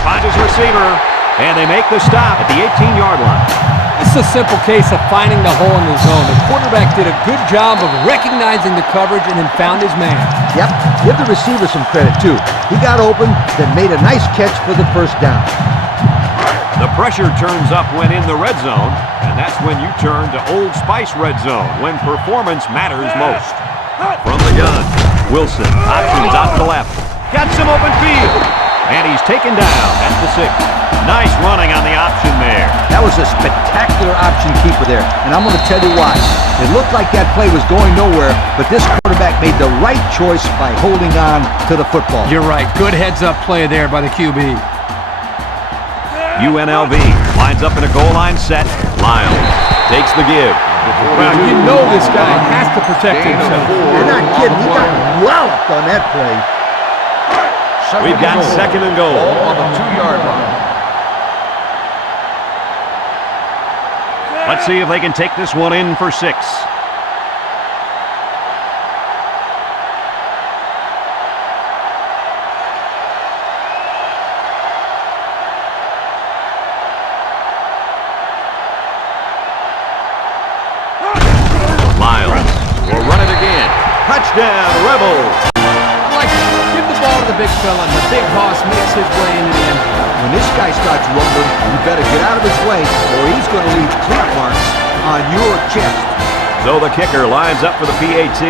Finds his receiver. And they make the stop at the 18-yard line. This is a simple case of finding the hole in the zone. The quarterback did a good job of recognizing the coverage and then found his man. Yep, give the receiver some credit, too. He got open, then made a nice catch for the first down. The pressure turns up when in the red zone, and that's when you turn to Old Spice Red Zone, when performance matters most. From the gun, Wilson options out to the left. Got some open field, and he's taken down at the 6. Nice running on the option there. That was a spectacular option keeper there, and I'm going to tell you why. It looked like that play was going nowhere, but this quarterback made the right choice by holding on to the football. You're right. Good heads-up play there by the QB. UNLV lines up in a goal line set. Lyles takes the give. Well, you know this guy has to protect himself. You're not kidding. He got walloped on that play. We've got second and goal. Ball on the 2-yard line. Let's see if they can take this one in for 6. Lyles will run it again. Touchdown, Rebels. I like it. Give the ball to the big fella, and the big boss makes his way into the end zone. When this guy starts rumbling, you better get out of his way, or he's going to leave cleat marks on your chest. So the kicker lines up for the PAT.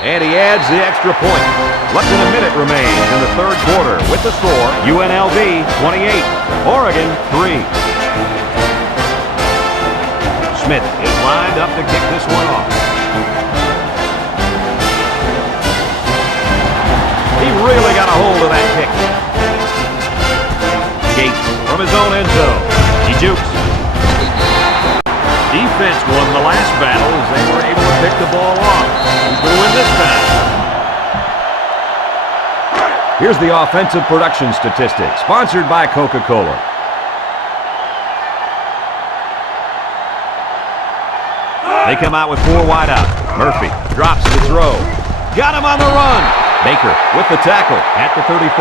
And he adds the extra point. Less than a minute remains in the third quarter with the score, UNLV 28, Oregon 3. Smith is lined up to kick this one off. He really got a hold of that kick. Gates from his own end zone. He jukes. Defense won the last battle as they were able to pick the ball off. Who's going to win this time? Here's the offensive production statistics, sponsored by Coca-Cola. They come out with 4 wide out. Murphy drops to throw. Got him on the run. Baker with the tackle at the 34.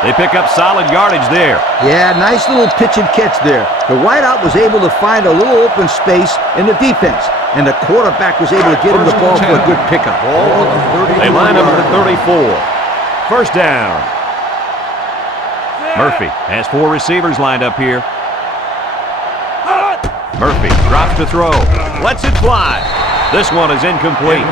They pick up solid yardage there. Yeah, nice little pitch and catch there. The wideout was able to find a little open space in the defense, and the quarterback was able to get him the ball for a good pickup. They line up at the 34. First down. Murphy has 4 receivers lined up here. Murphy drops to throw. Lets it fly. This one is incomplete.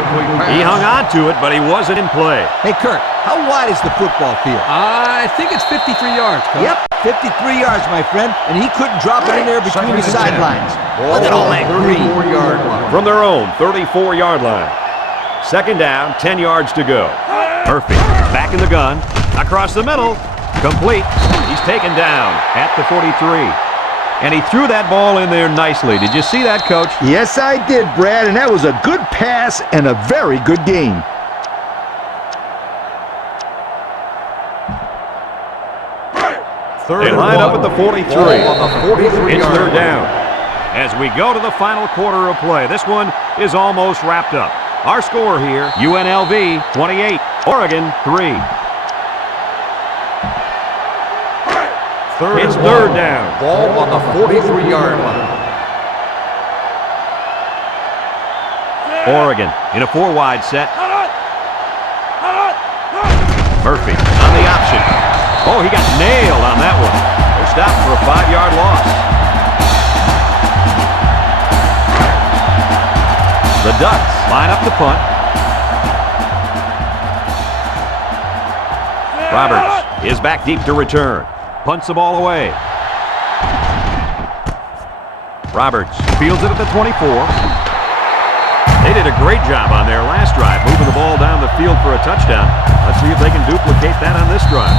He hung on to it, but he wasn't in play. Hey, Kirk, how wide is the football field? I think it's 53 yards, Coach. Yep, 53 yards, my friend, and he couldn't drop it in there between the sidelines. Look at all that green. 34-yard line. From their own 34-yard line. Second down, 10 yards to go. Murphy back in the gun. Across the middle. Complete. He's taken down at the 43. And he threw that ball in there nicely. Did you see that, Coach? Yes, I did, Brad, and that was a good pass and a very good game. Third They line up at the 43. Ball on the 43-yard It's third line. down. As we go to the final quarter of play, this one is almost wrapped up. Our score here, UNLV 28, Oregon 3. It's third down. Ball on the 43-yard line. Oregon in a 4-wide set. Murphy on the option. Oh, he got nailed on that one. No stop for a 5-yard loss. The Ducks line up the punt. Roberts is back deep to return. Punts the ball away. Roberts fields it at the 24. They did a great job on their last drive, moving the ball down the field for a touchdown. Let's see if they can duplicate that on this drive.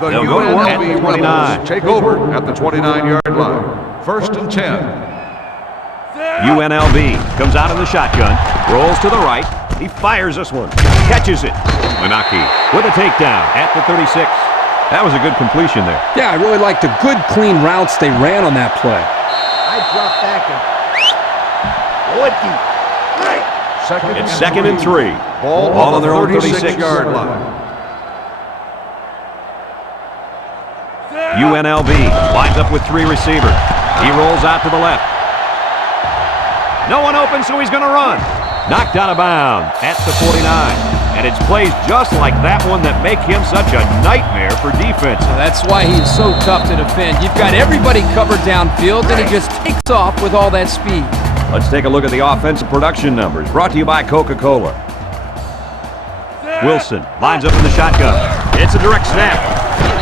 The They'll go to work at UNLV 29. Rebels take over at the 29-yard line. 1st and 10. UNLV comes out in the shotgun, rolls to the right. He fires this one, catches it. Menaki with a takedown at the 36. That was a good completion there. Yeah, I really liked the good, clean routes they ran on that play. I drop back and blow it deep. It's 2nd and 3. Ball on their own 36-yard line. UNLV lines up with 3 receivers. He rolls out to the left. No one open, so he's going to run. Knocked out of bounds at the 49. And it's plays just like that one that make him such a nightmare for defense. So that's why he's so tough to defend. You've got everybody covered downfield, and he just takes off with all that speed. Let's take a look at the offensive production numbers. Brought to you by Coca-Cola. Wilson lines up in the shotgun. It's a direct snap.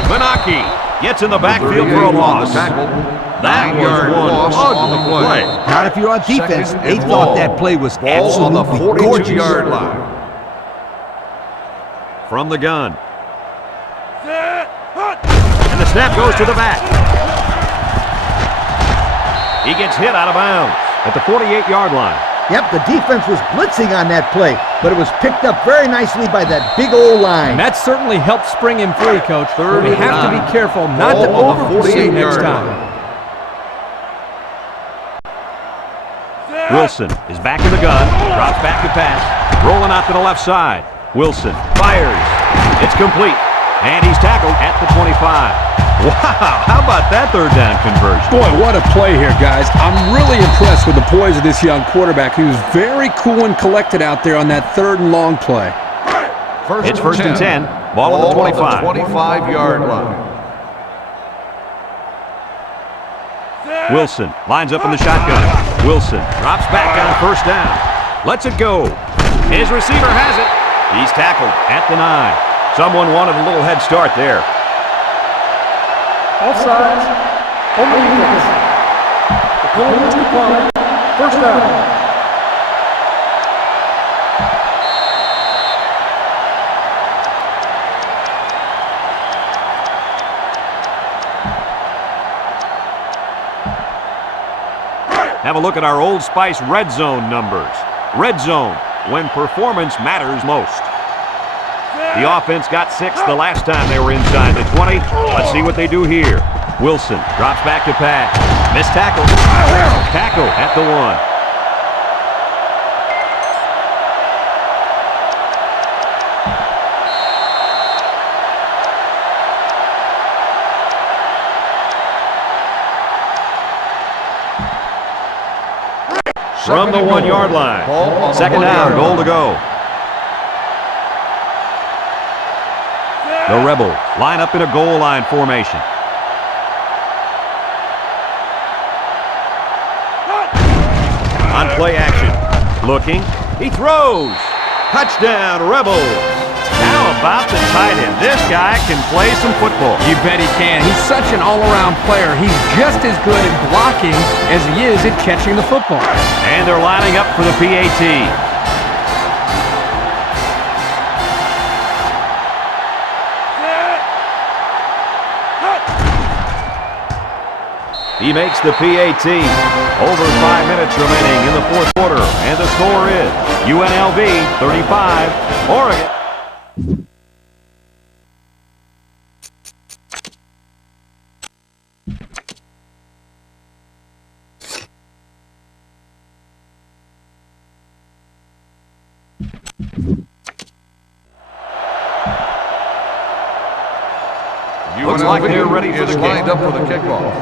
Menaki gets in the backfield for a loss. That was one ugly play. Not if you're on defense. Second They and thought long. that play was Ball on the absolutely gorgeous. 42-yard line. From the gun. And the snap goes to the back. He gets hit out of bounds at the 48-yard line. Yep, the defense was blitzing on that play, but it was picked up very nicely by that big old line. And that certainly helped spring him free, Coach. Third We and have to be 9. careful not to Ball on the over-pursue next 48-yard time. line. Wilson is back in the gun, drops back to pass, rolling out to the left side. Wilson fires. It's complete, and he's tackled at the 25. Wow, how about that third down conversion? Boy, what a play here, guys. I'm really impressed with the poise of this young quarterback. He was very cool and collected out there on that 3rd and long play. It's 1st and 10, ball on the 25. 25-yard line. Wilson lines up in the shotgun. Wilson drops back on 1st down. Lets it go. His receiver has it. He's tackled at the 9. Someone wanted a little head start there. Offsides, on the defense. The penalty is declined. 1st down. Have a look at our Old Spice red zone numbers. Red zone, when performance matters most. The offense got 6 the last time they were inside the 20. Let's see what they do here. Wilson drops back to pass. Missed tackle. Tackle at the 1. From the 1-yard line. 2nd down, goal to go. The Rebels line up in a goal line formation. On play action. Looking. He throws. Touchdown, Rebels. How about the tight end? This guy can play some football. You bet he can. He's such an all-around player. He's just as good at blocking as he is at catching the football. And they're lining up for the PAT. He makes the PAT. Over 5 minutes remaining in the fourth quarter. And the score is UNLV 35, Oregon. Looks like they're ready for the kick. Lined up for the kickoff.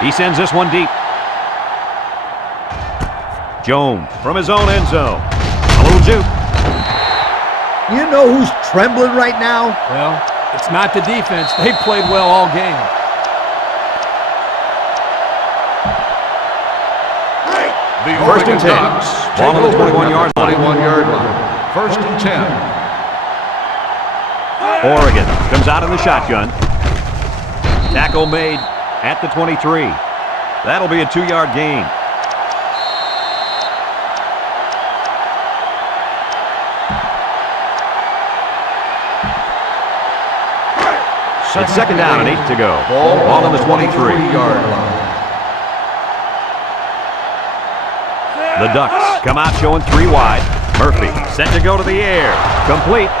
He sends this one deep. Jones from his own end zone. A little juke. You know who's trembling right now? Well, it's not the defense. They played well all game. First and 10. Ball on the 21-yard line. 21-yard line. First and 10. Oregon comes out in the shotgun. Tackle made at the 23. That'll be a 2-yard gain. It's second down and 8 to go. Ball on the 23-yard line. The Ducks come out showing 3 wide. Murphy set to go to the air. Complete.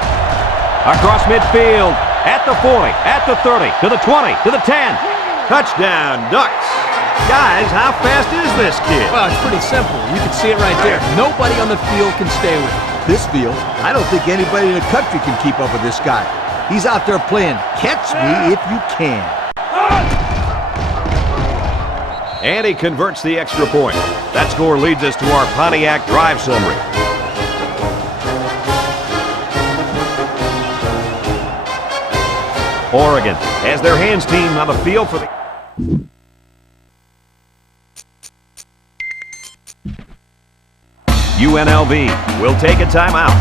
Across midfield. At the 40. At the 30. To the 20. To the 10. Touchdown, Ducks. Guys, how fast is this kid? Well, it's pretty simple. You can see it right there. Nobody on the field can stay with him. This field, I don't think anybody in the country can keep up with this guy. He's out there playing catch me if you can. And he converts the extra point. That score leads us to our Pontiac drive summary. Oregon has their hands team on the field for the... UNLV will take a timeout.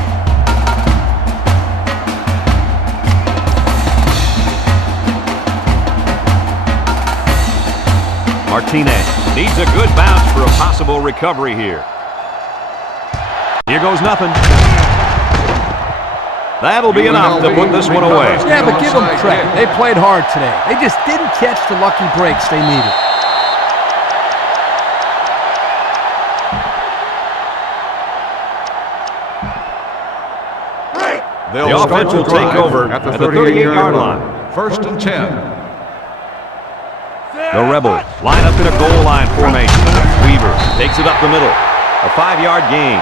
Martinez needs a good bounce for a possible recovery here. Here goes nothing. That'll be enough to put this one away. Yeah, but give them credit. They played hard today. They just didn't catch the lucky breaks they needed. The offense will take over at the 38-yard line. First and 10. The Rebels line up in a goal line formation. Weaver takes it up the middle. A 5-yard gain.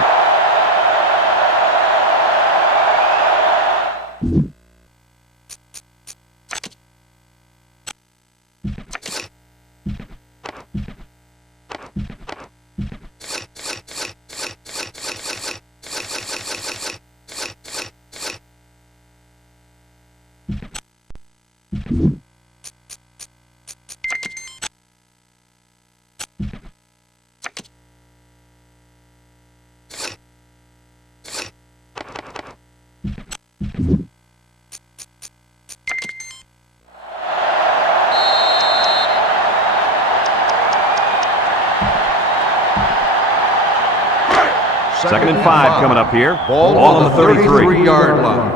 Second and 5 coming up here. Ball on the 33-yard line.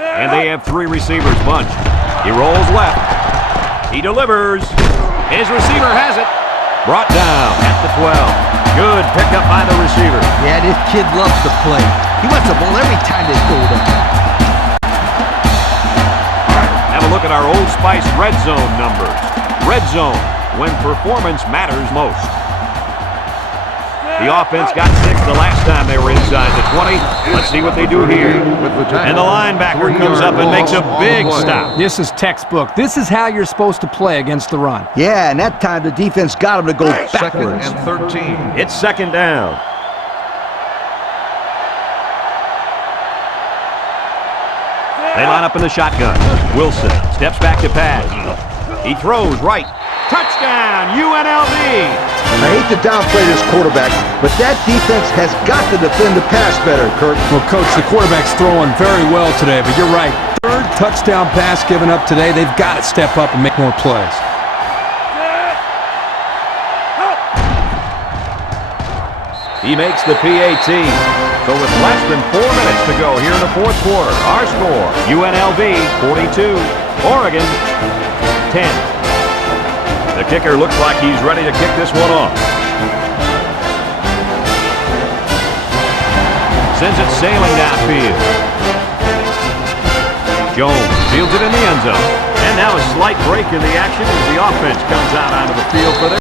And they have 3 receivers bunched. He rolls left. He delivers. His receiver has it. Brought down at the 12. Good pickup by the receiver. Yeah, this kid loves to play. He wants the ball every time they go down. Have a look at our Old Spice red zone numbers. Red zone, when performance matters most. The offense got 6 the last time they were inside the 20. Let's see what they do here. And the linebacker comes up and makes a big stop. This is textbook. This is how you're supposed to play against the run. Yeah, and that time the defense got him to go Second backwards. and 13. It's second down. They line up in the shotgun. Wilson steps back to pass. He throws right. Touchdown, UNLV! I hate to downplay this quarterback, but that defense has got to defend the pass better, Kirk. Well, Coach, the quarterback's throwing very well today, but you're right. 3rd touchdown pass given up today. They've got to step up and make more plays. He makes the PAT. So with less than 4 minutes to go here in the fourth quarter, our score, UNLV 42, Oregon 10. The kicker looks like he's ready to kick this one off. Sends it sailing downfield. Jones fields it in the end zone. And now a slight break in the action as the offense comes out onto the field for their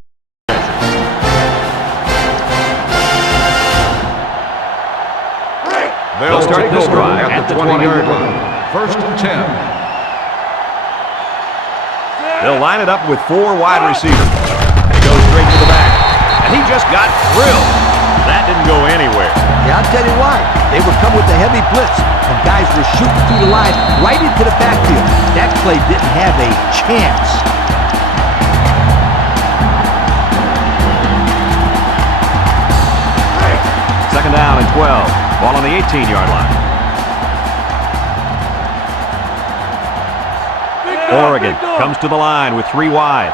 They'll start this drive at the 20-yard line. First and 10. They'll line it up with 4 wide receivers. He goes straight to the back. And he just got drilled. That didn't go anywhere. Yeah, I'll tell you why. They would come with a heavy blitz, and guys were shooting through the line right into the backfield. That play didn't have a chance. Second down and 12. Ball on the 18-yard line. Oregon comes to the line with 3 wide.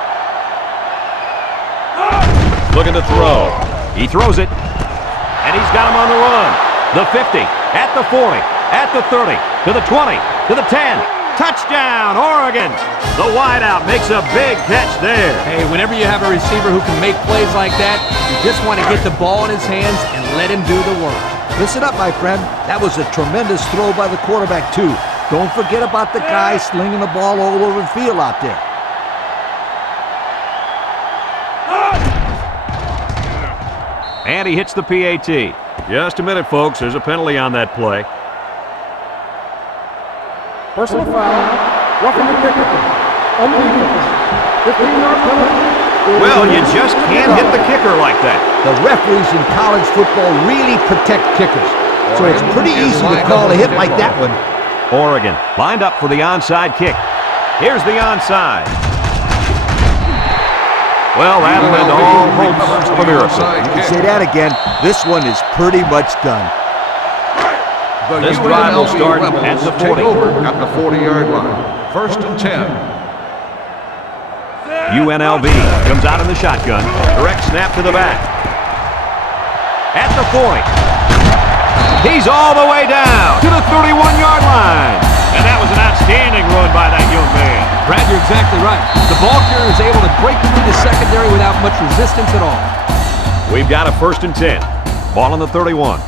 Looking to throw. He throws it. And he's got him on the run. The 50, at the 40, at the 30, to the 20, to the 10. Touchdown, Oregon! The wideout makes a big catch there. Hey, whenever you have a receiver who can make plays like that, you just want to get the ball in his hands and let him do the work. Listen up, my friend. That was a tremendous throw by the quarterback, too. Don't forget about the guy slinging the ball all over the field out there. And he hits the PAT. Just a minute, folks. There's a penalty on that play. Personal foul. Roughing the kicker. On the defense. 15-yard penalty. Well, you just can't hit the kicker like that. The referees in college football really protect kickers. So it's pretty easy to call a hit like that one. Oregon lined up for the onside kick. Here's the onside. Well, that'll end all hopes of a miracle. You can say that again. This one is pretty much done. This drive will start at the 40. At the 40-yard line. First and 10. UNLV comes out in the shotgun. Direct snap to the back. At the 40. He's all the way down to the 31-yard line. And that was an outstanding run by that young man. Brad, you're exactly right. The ball carrier is able to break through the secondary without much resistance at all. We've got a first and 10. Ball on the 31.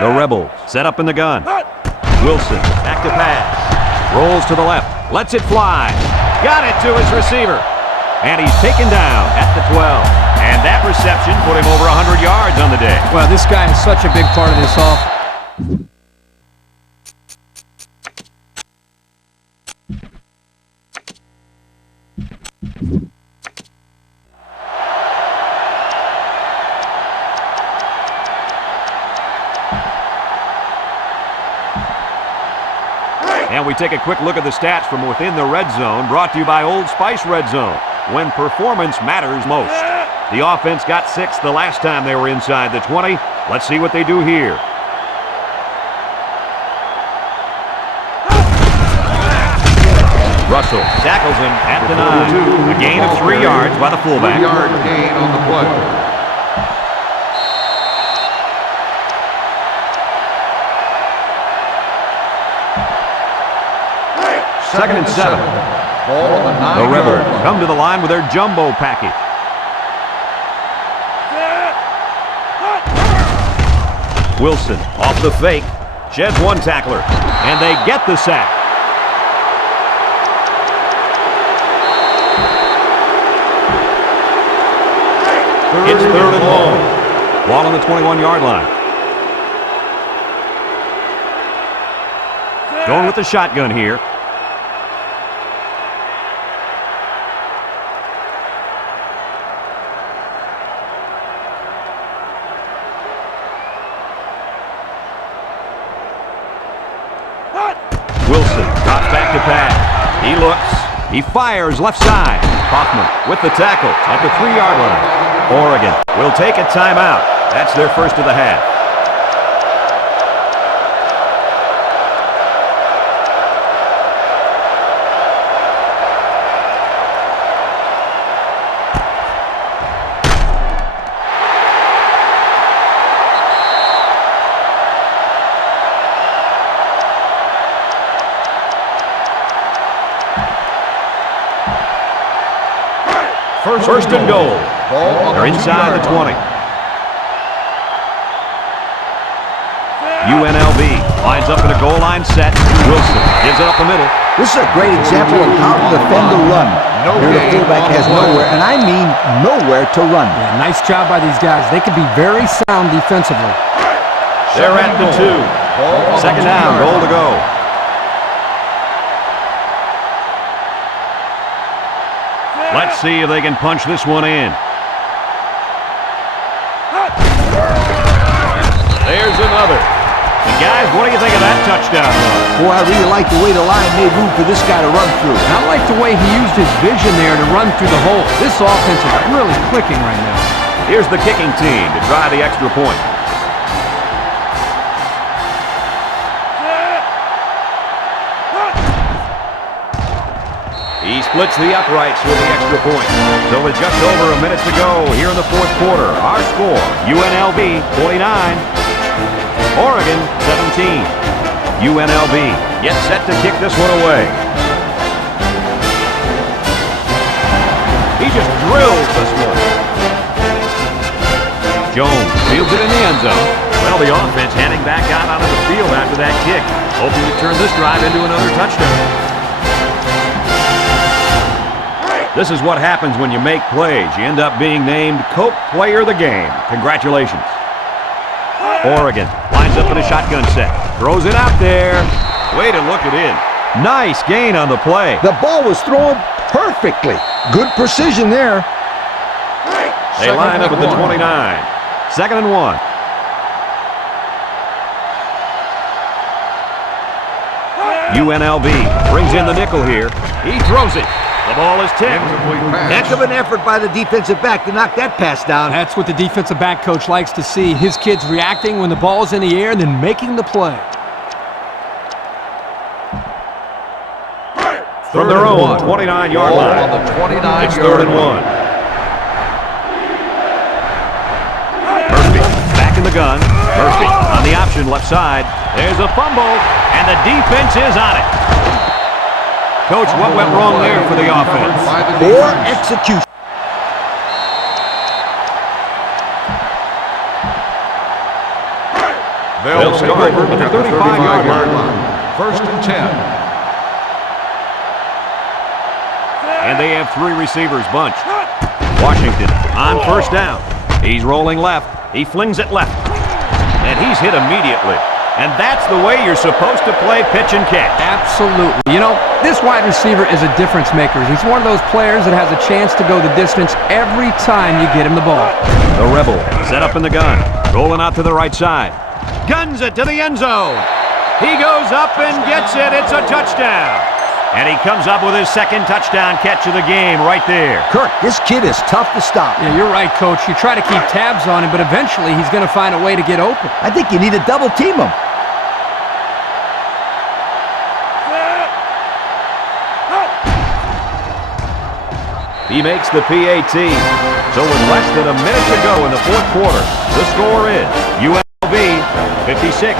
The Rebels set up in the gun. Wilson back to pass. Rolls to the left. Lets it fly. Got it to his receiver. And he's taken down at the 12. And that reception put him over 100 yards on the day. Well, this guy is such a big part of this offense. And we take a quick look at the stats from within the red zone, brought to you by Old Spice Red Zone, when performance matters most. The offense got 6 the last time they were inside the 20. Let's see what they do here. Russell tackles him at the 9. A gain of 3 yards by the fullback. 3-yard gain on the play. Second and 7. Ball on the 9-yard The Rebels line. come to the line with their jumbo package. Wilson off the fake. Sheds one tackler. And they get the sack. It's third and long. Ball on the 21-yard line. Going with the shotgun here. Wilson drops back to pass. He looks. He fires left side. Hoffman with the tackle at the 3-yard line. Oregon will take a timeout. That's their first of the half. First and goal. They're inside the 20. UNLV lines up in a goal line set. Wilson gives it up the middle. This is a great example of how to defend the run. Here the fullback has nowhere, and I mean nowhere to run. Yeah, nice job by these guys. They can be very sound defensively. They're at the 2. Second down, goal to go. Let's see if they can punch this one in. There's another. And guys, what do you think of that touchdown run? Boy, I really like the way the line made room for this guy to run through. And I like the way he used his vision there to run through the hole. This offense is really clicking right now. Here's the kicking team to try the extra point. He splits the uprights with the extra point. So with just over a minute to go here in the fourth quarter, our score, UNLV 49, Oregon 17. UNLV gets set to kick this one away. He just drills this one. Jones fields it in the end zone. Well, the offense heading back out onto the field after that kick, hoping to turn this drive into another touchdown. This is what happens when you make plays. You end up being named Coke Player of the Game. Congratulations. Oregon lines up in a shotgun set. Throws it out there. Way to look it in. Nice gain on the play. The ball was thrown perfectly. Good precision there. They line up at the 29. Second and 1. UNLV brings in the nickel here. He throws it. The ball is tipped. Heck of an effort by the defensive back to knock that pass down. That's what the defensive back coach likes to see. His kids reacting when the ball's in the air and then making the play. From their own 29-yard line. On the 29-yard It's third and 1. Murphy back in the gun. Murphy on the option left side. There's a fumble, and the defense is on it. Coach, what went wrong there for the offense? Poor execution. They'll start over at the 35-yard line. First and 10. And they have 3 receivers bunched. Washington on first down. He's rolling left. He flings it left. And he's hit immediately. And that's the way you're supposed to play pitch and catch. Absolutely. You know, this wide receiver is a difference maker. He's one of those players that has a chance to go the distance every time you get him the ball. The Rebel set up in the gun. Rolling out to the right side. Guns it to the end zone. He goes up and gets it. It's a touchdown. And he comes up with his second touchdown catch of the game right there. Kirk, this kid is tough to stop. Yeah, you're right, Coach. You try to keep tabs on him, but eventually he's going to find a way to get open. I think you need to double team him. He makes the PAT. So with less than a minute to go in the fourth quarter, the score is UNLV 56,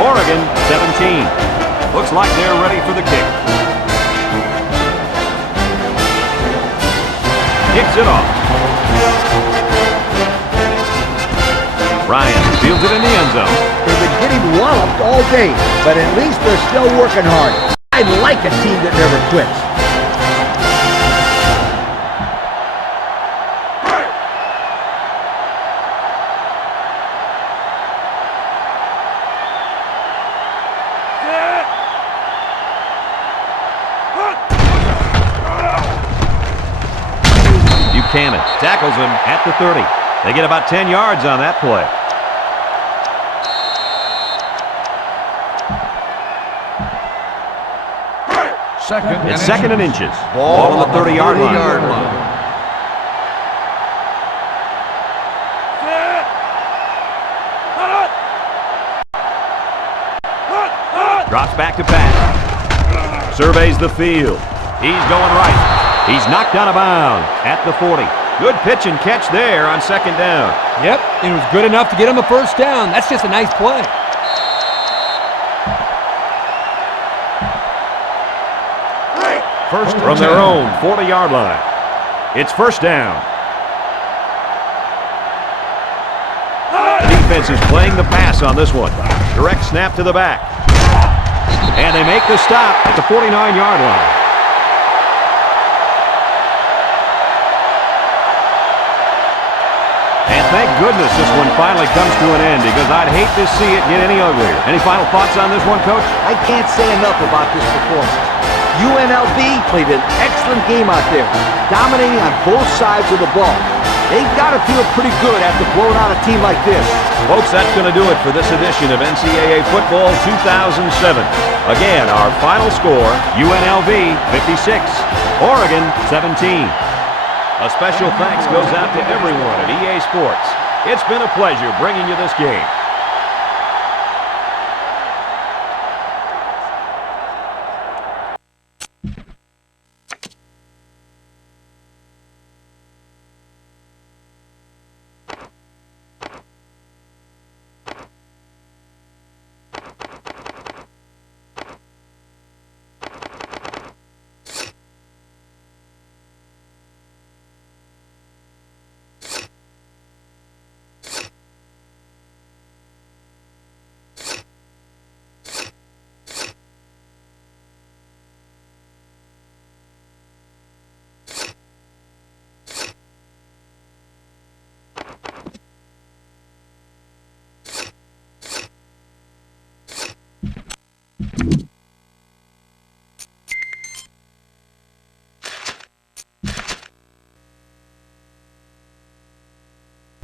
Oregon 17. Looks like they're ready for the kick. Kicks it off. Ryan fields it in the end zone. They've been getting walloped all day, but at least they're still working hard. I like a team that never quits. Buchanan tackles him at the 30. They get about 10 yards on that play. It's second and inches. Ball on the 30-yard line. Drops back to pass. Surveys the field. He's going right. He's knocked out of bounds at the 40. Good pitch and catch there on second down. Yep, it was good enough to get him a first down. That's just a nice play. First from their own 40-yard line. It's first down. The defense is playing the pass on this one. Direct snap to the back. And they make the stop at the 49-yard line. And thank goodness this one finally comes to an end, because I'd hate to see it get any uglier. Any final thoughts on this one, Coach? I can't say enough about this performance. UNLV played an excellent game out there, dominating on both sides of the ball. They've got to feel pretty good after blowing out a team like this. Folks, that's going to do it for this edition of NCAA Football 2007. Again, our final score, UNLV 56, Oregon 17. A special thanks goes out to everyone at EA Sports. It's been a pleasure bringing you this game.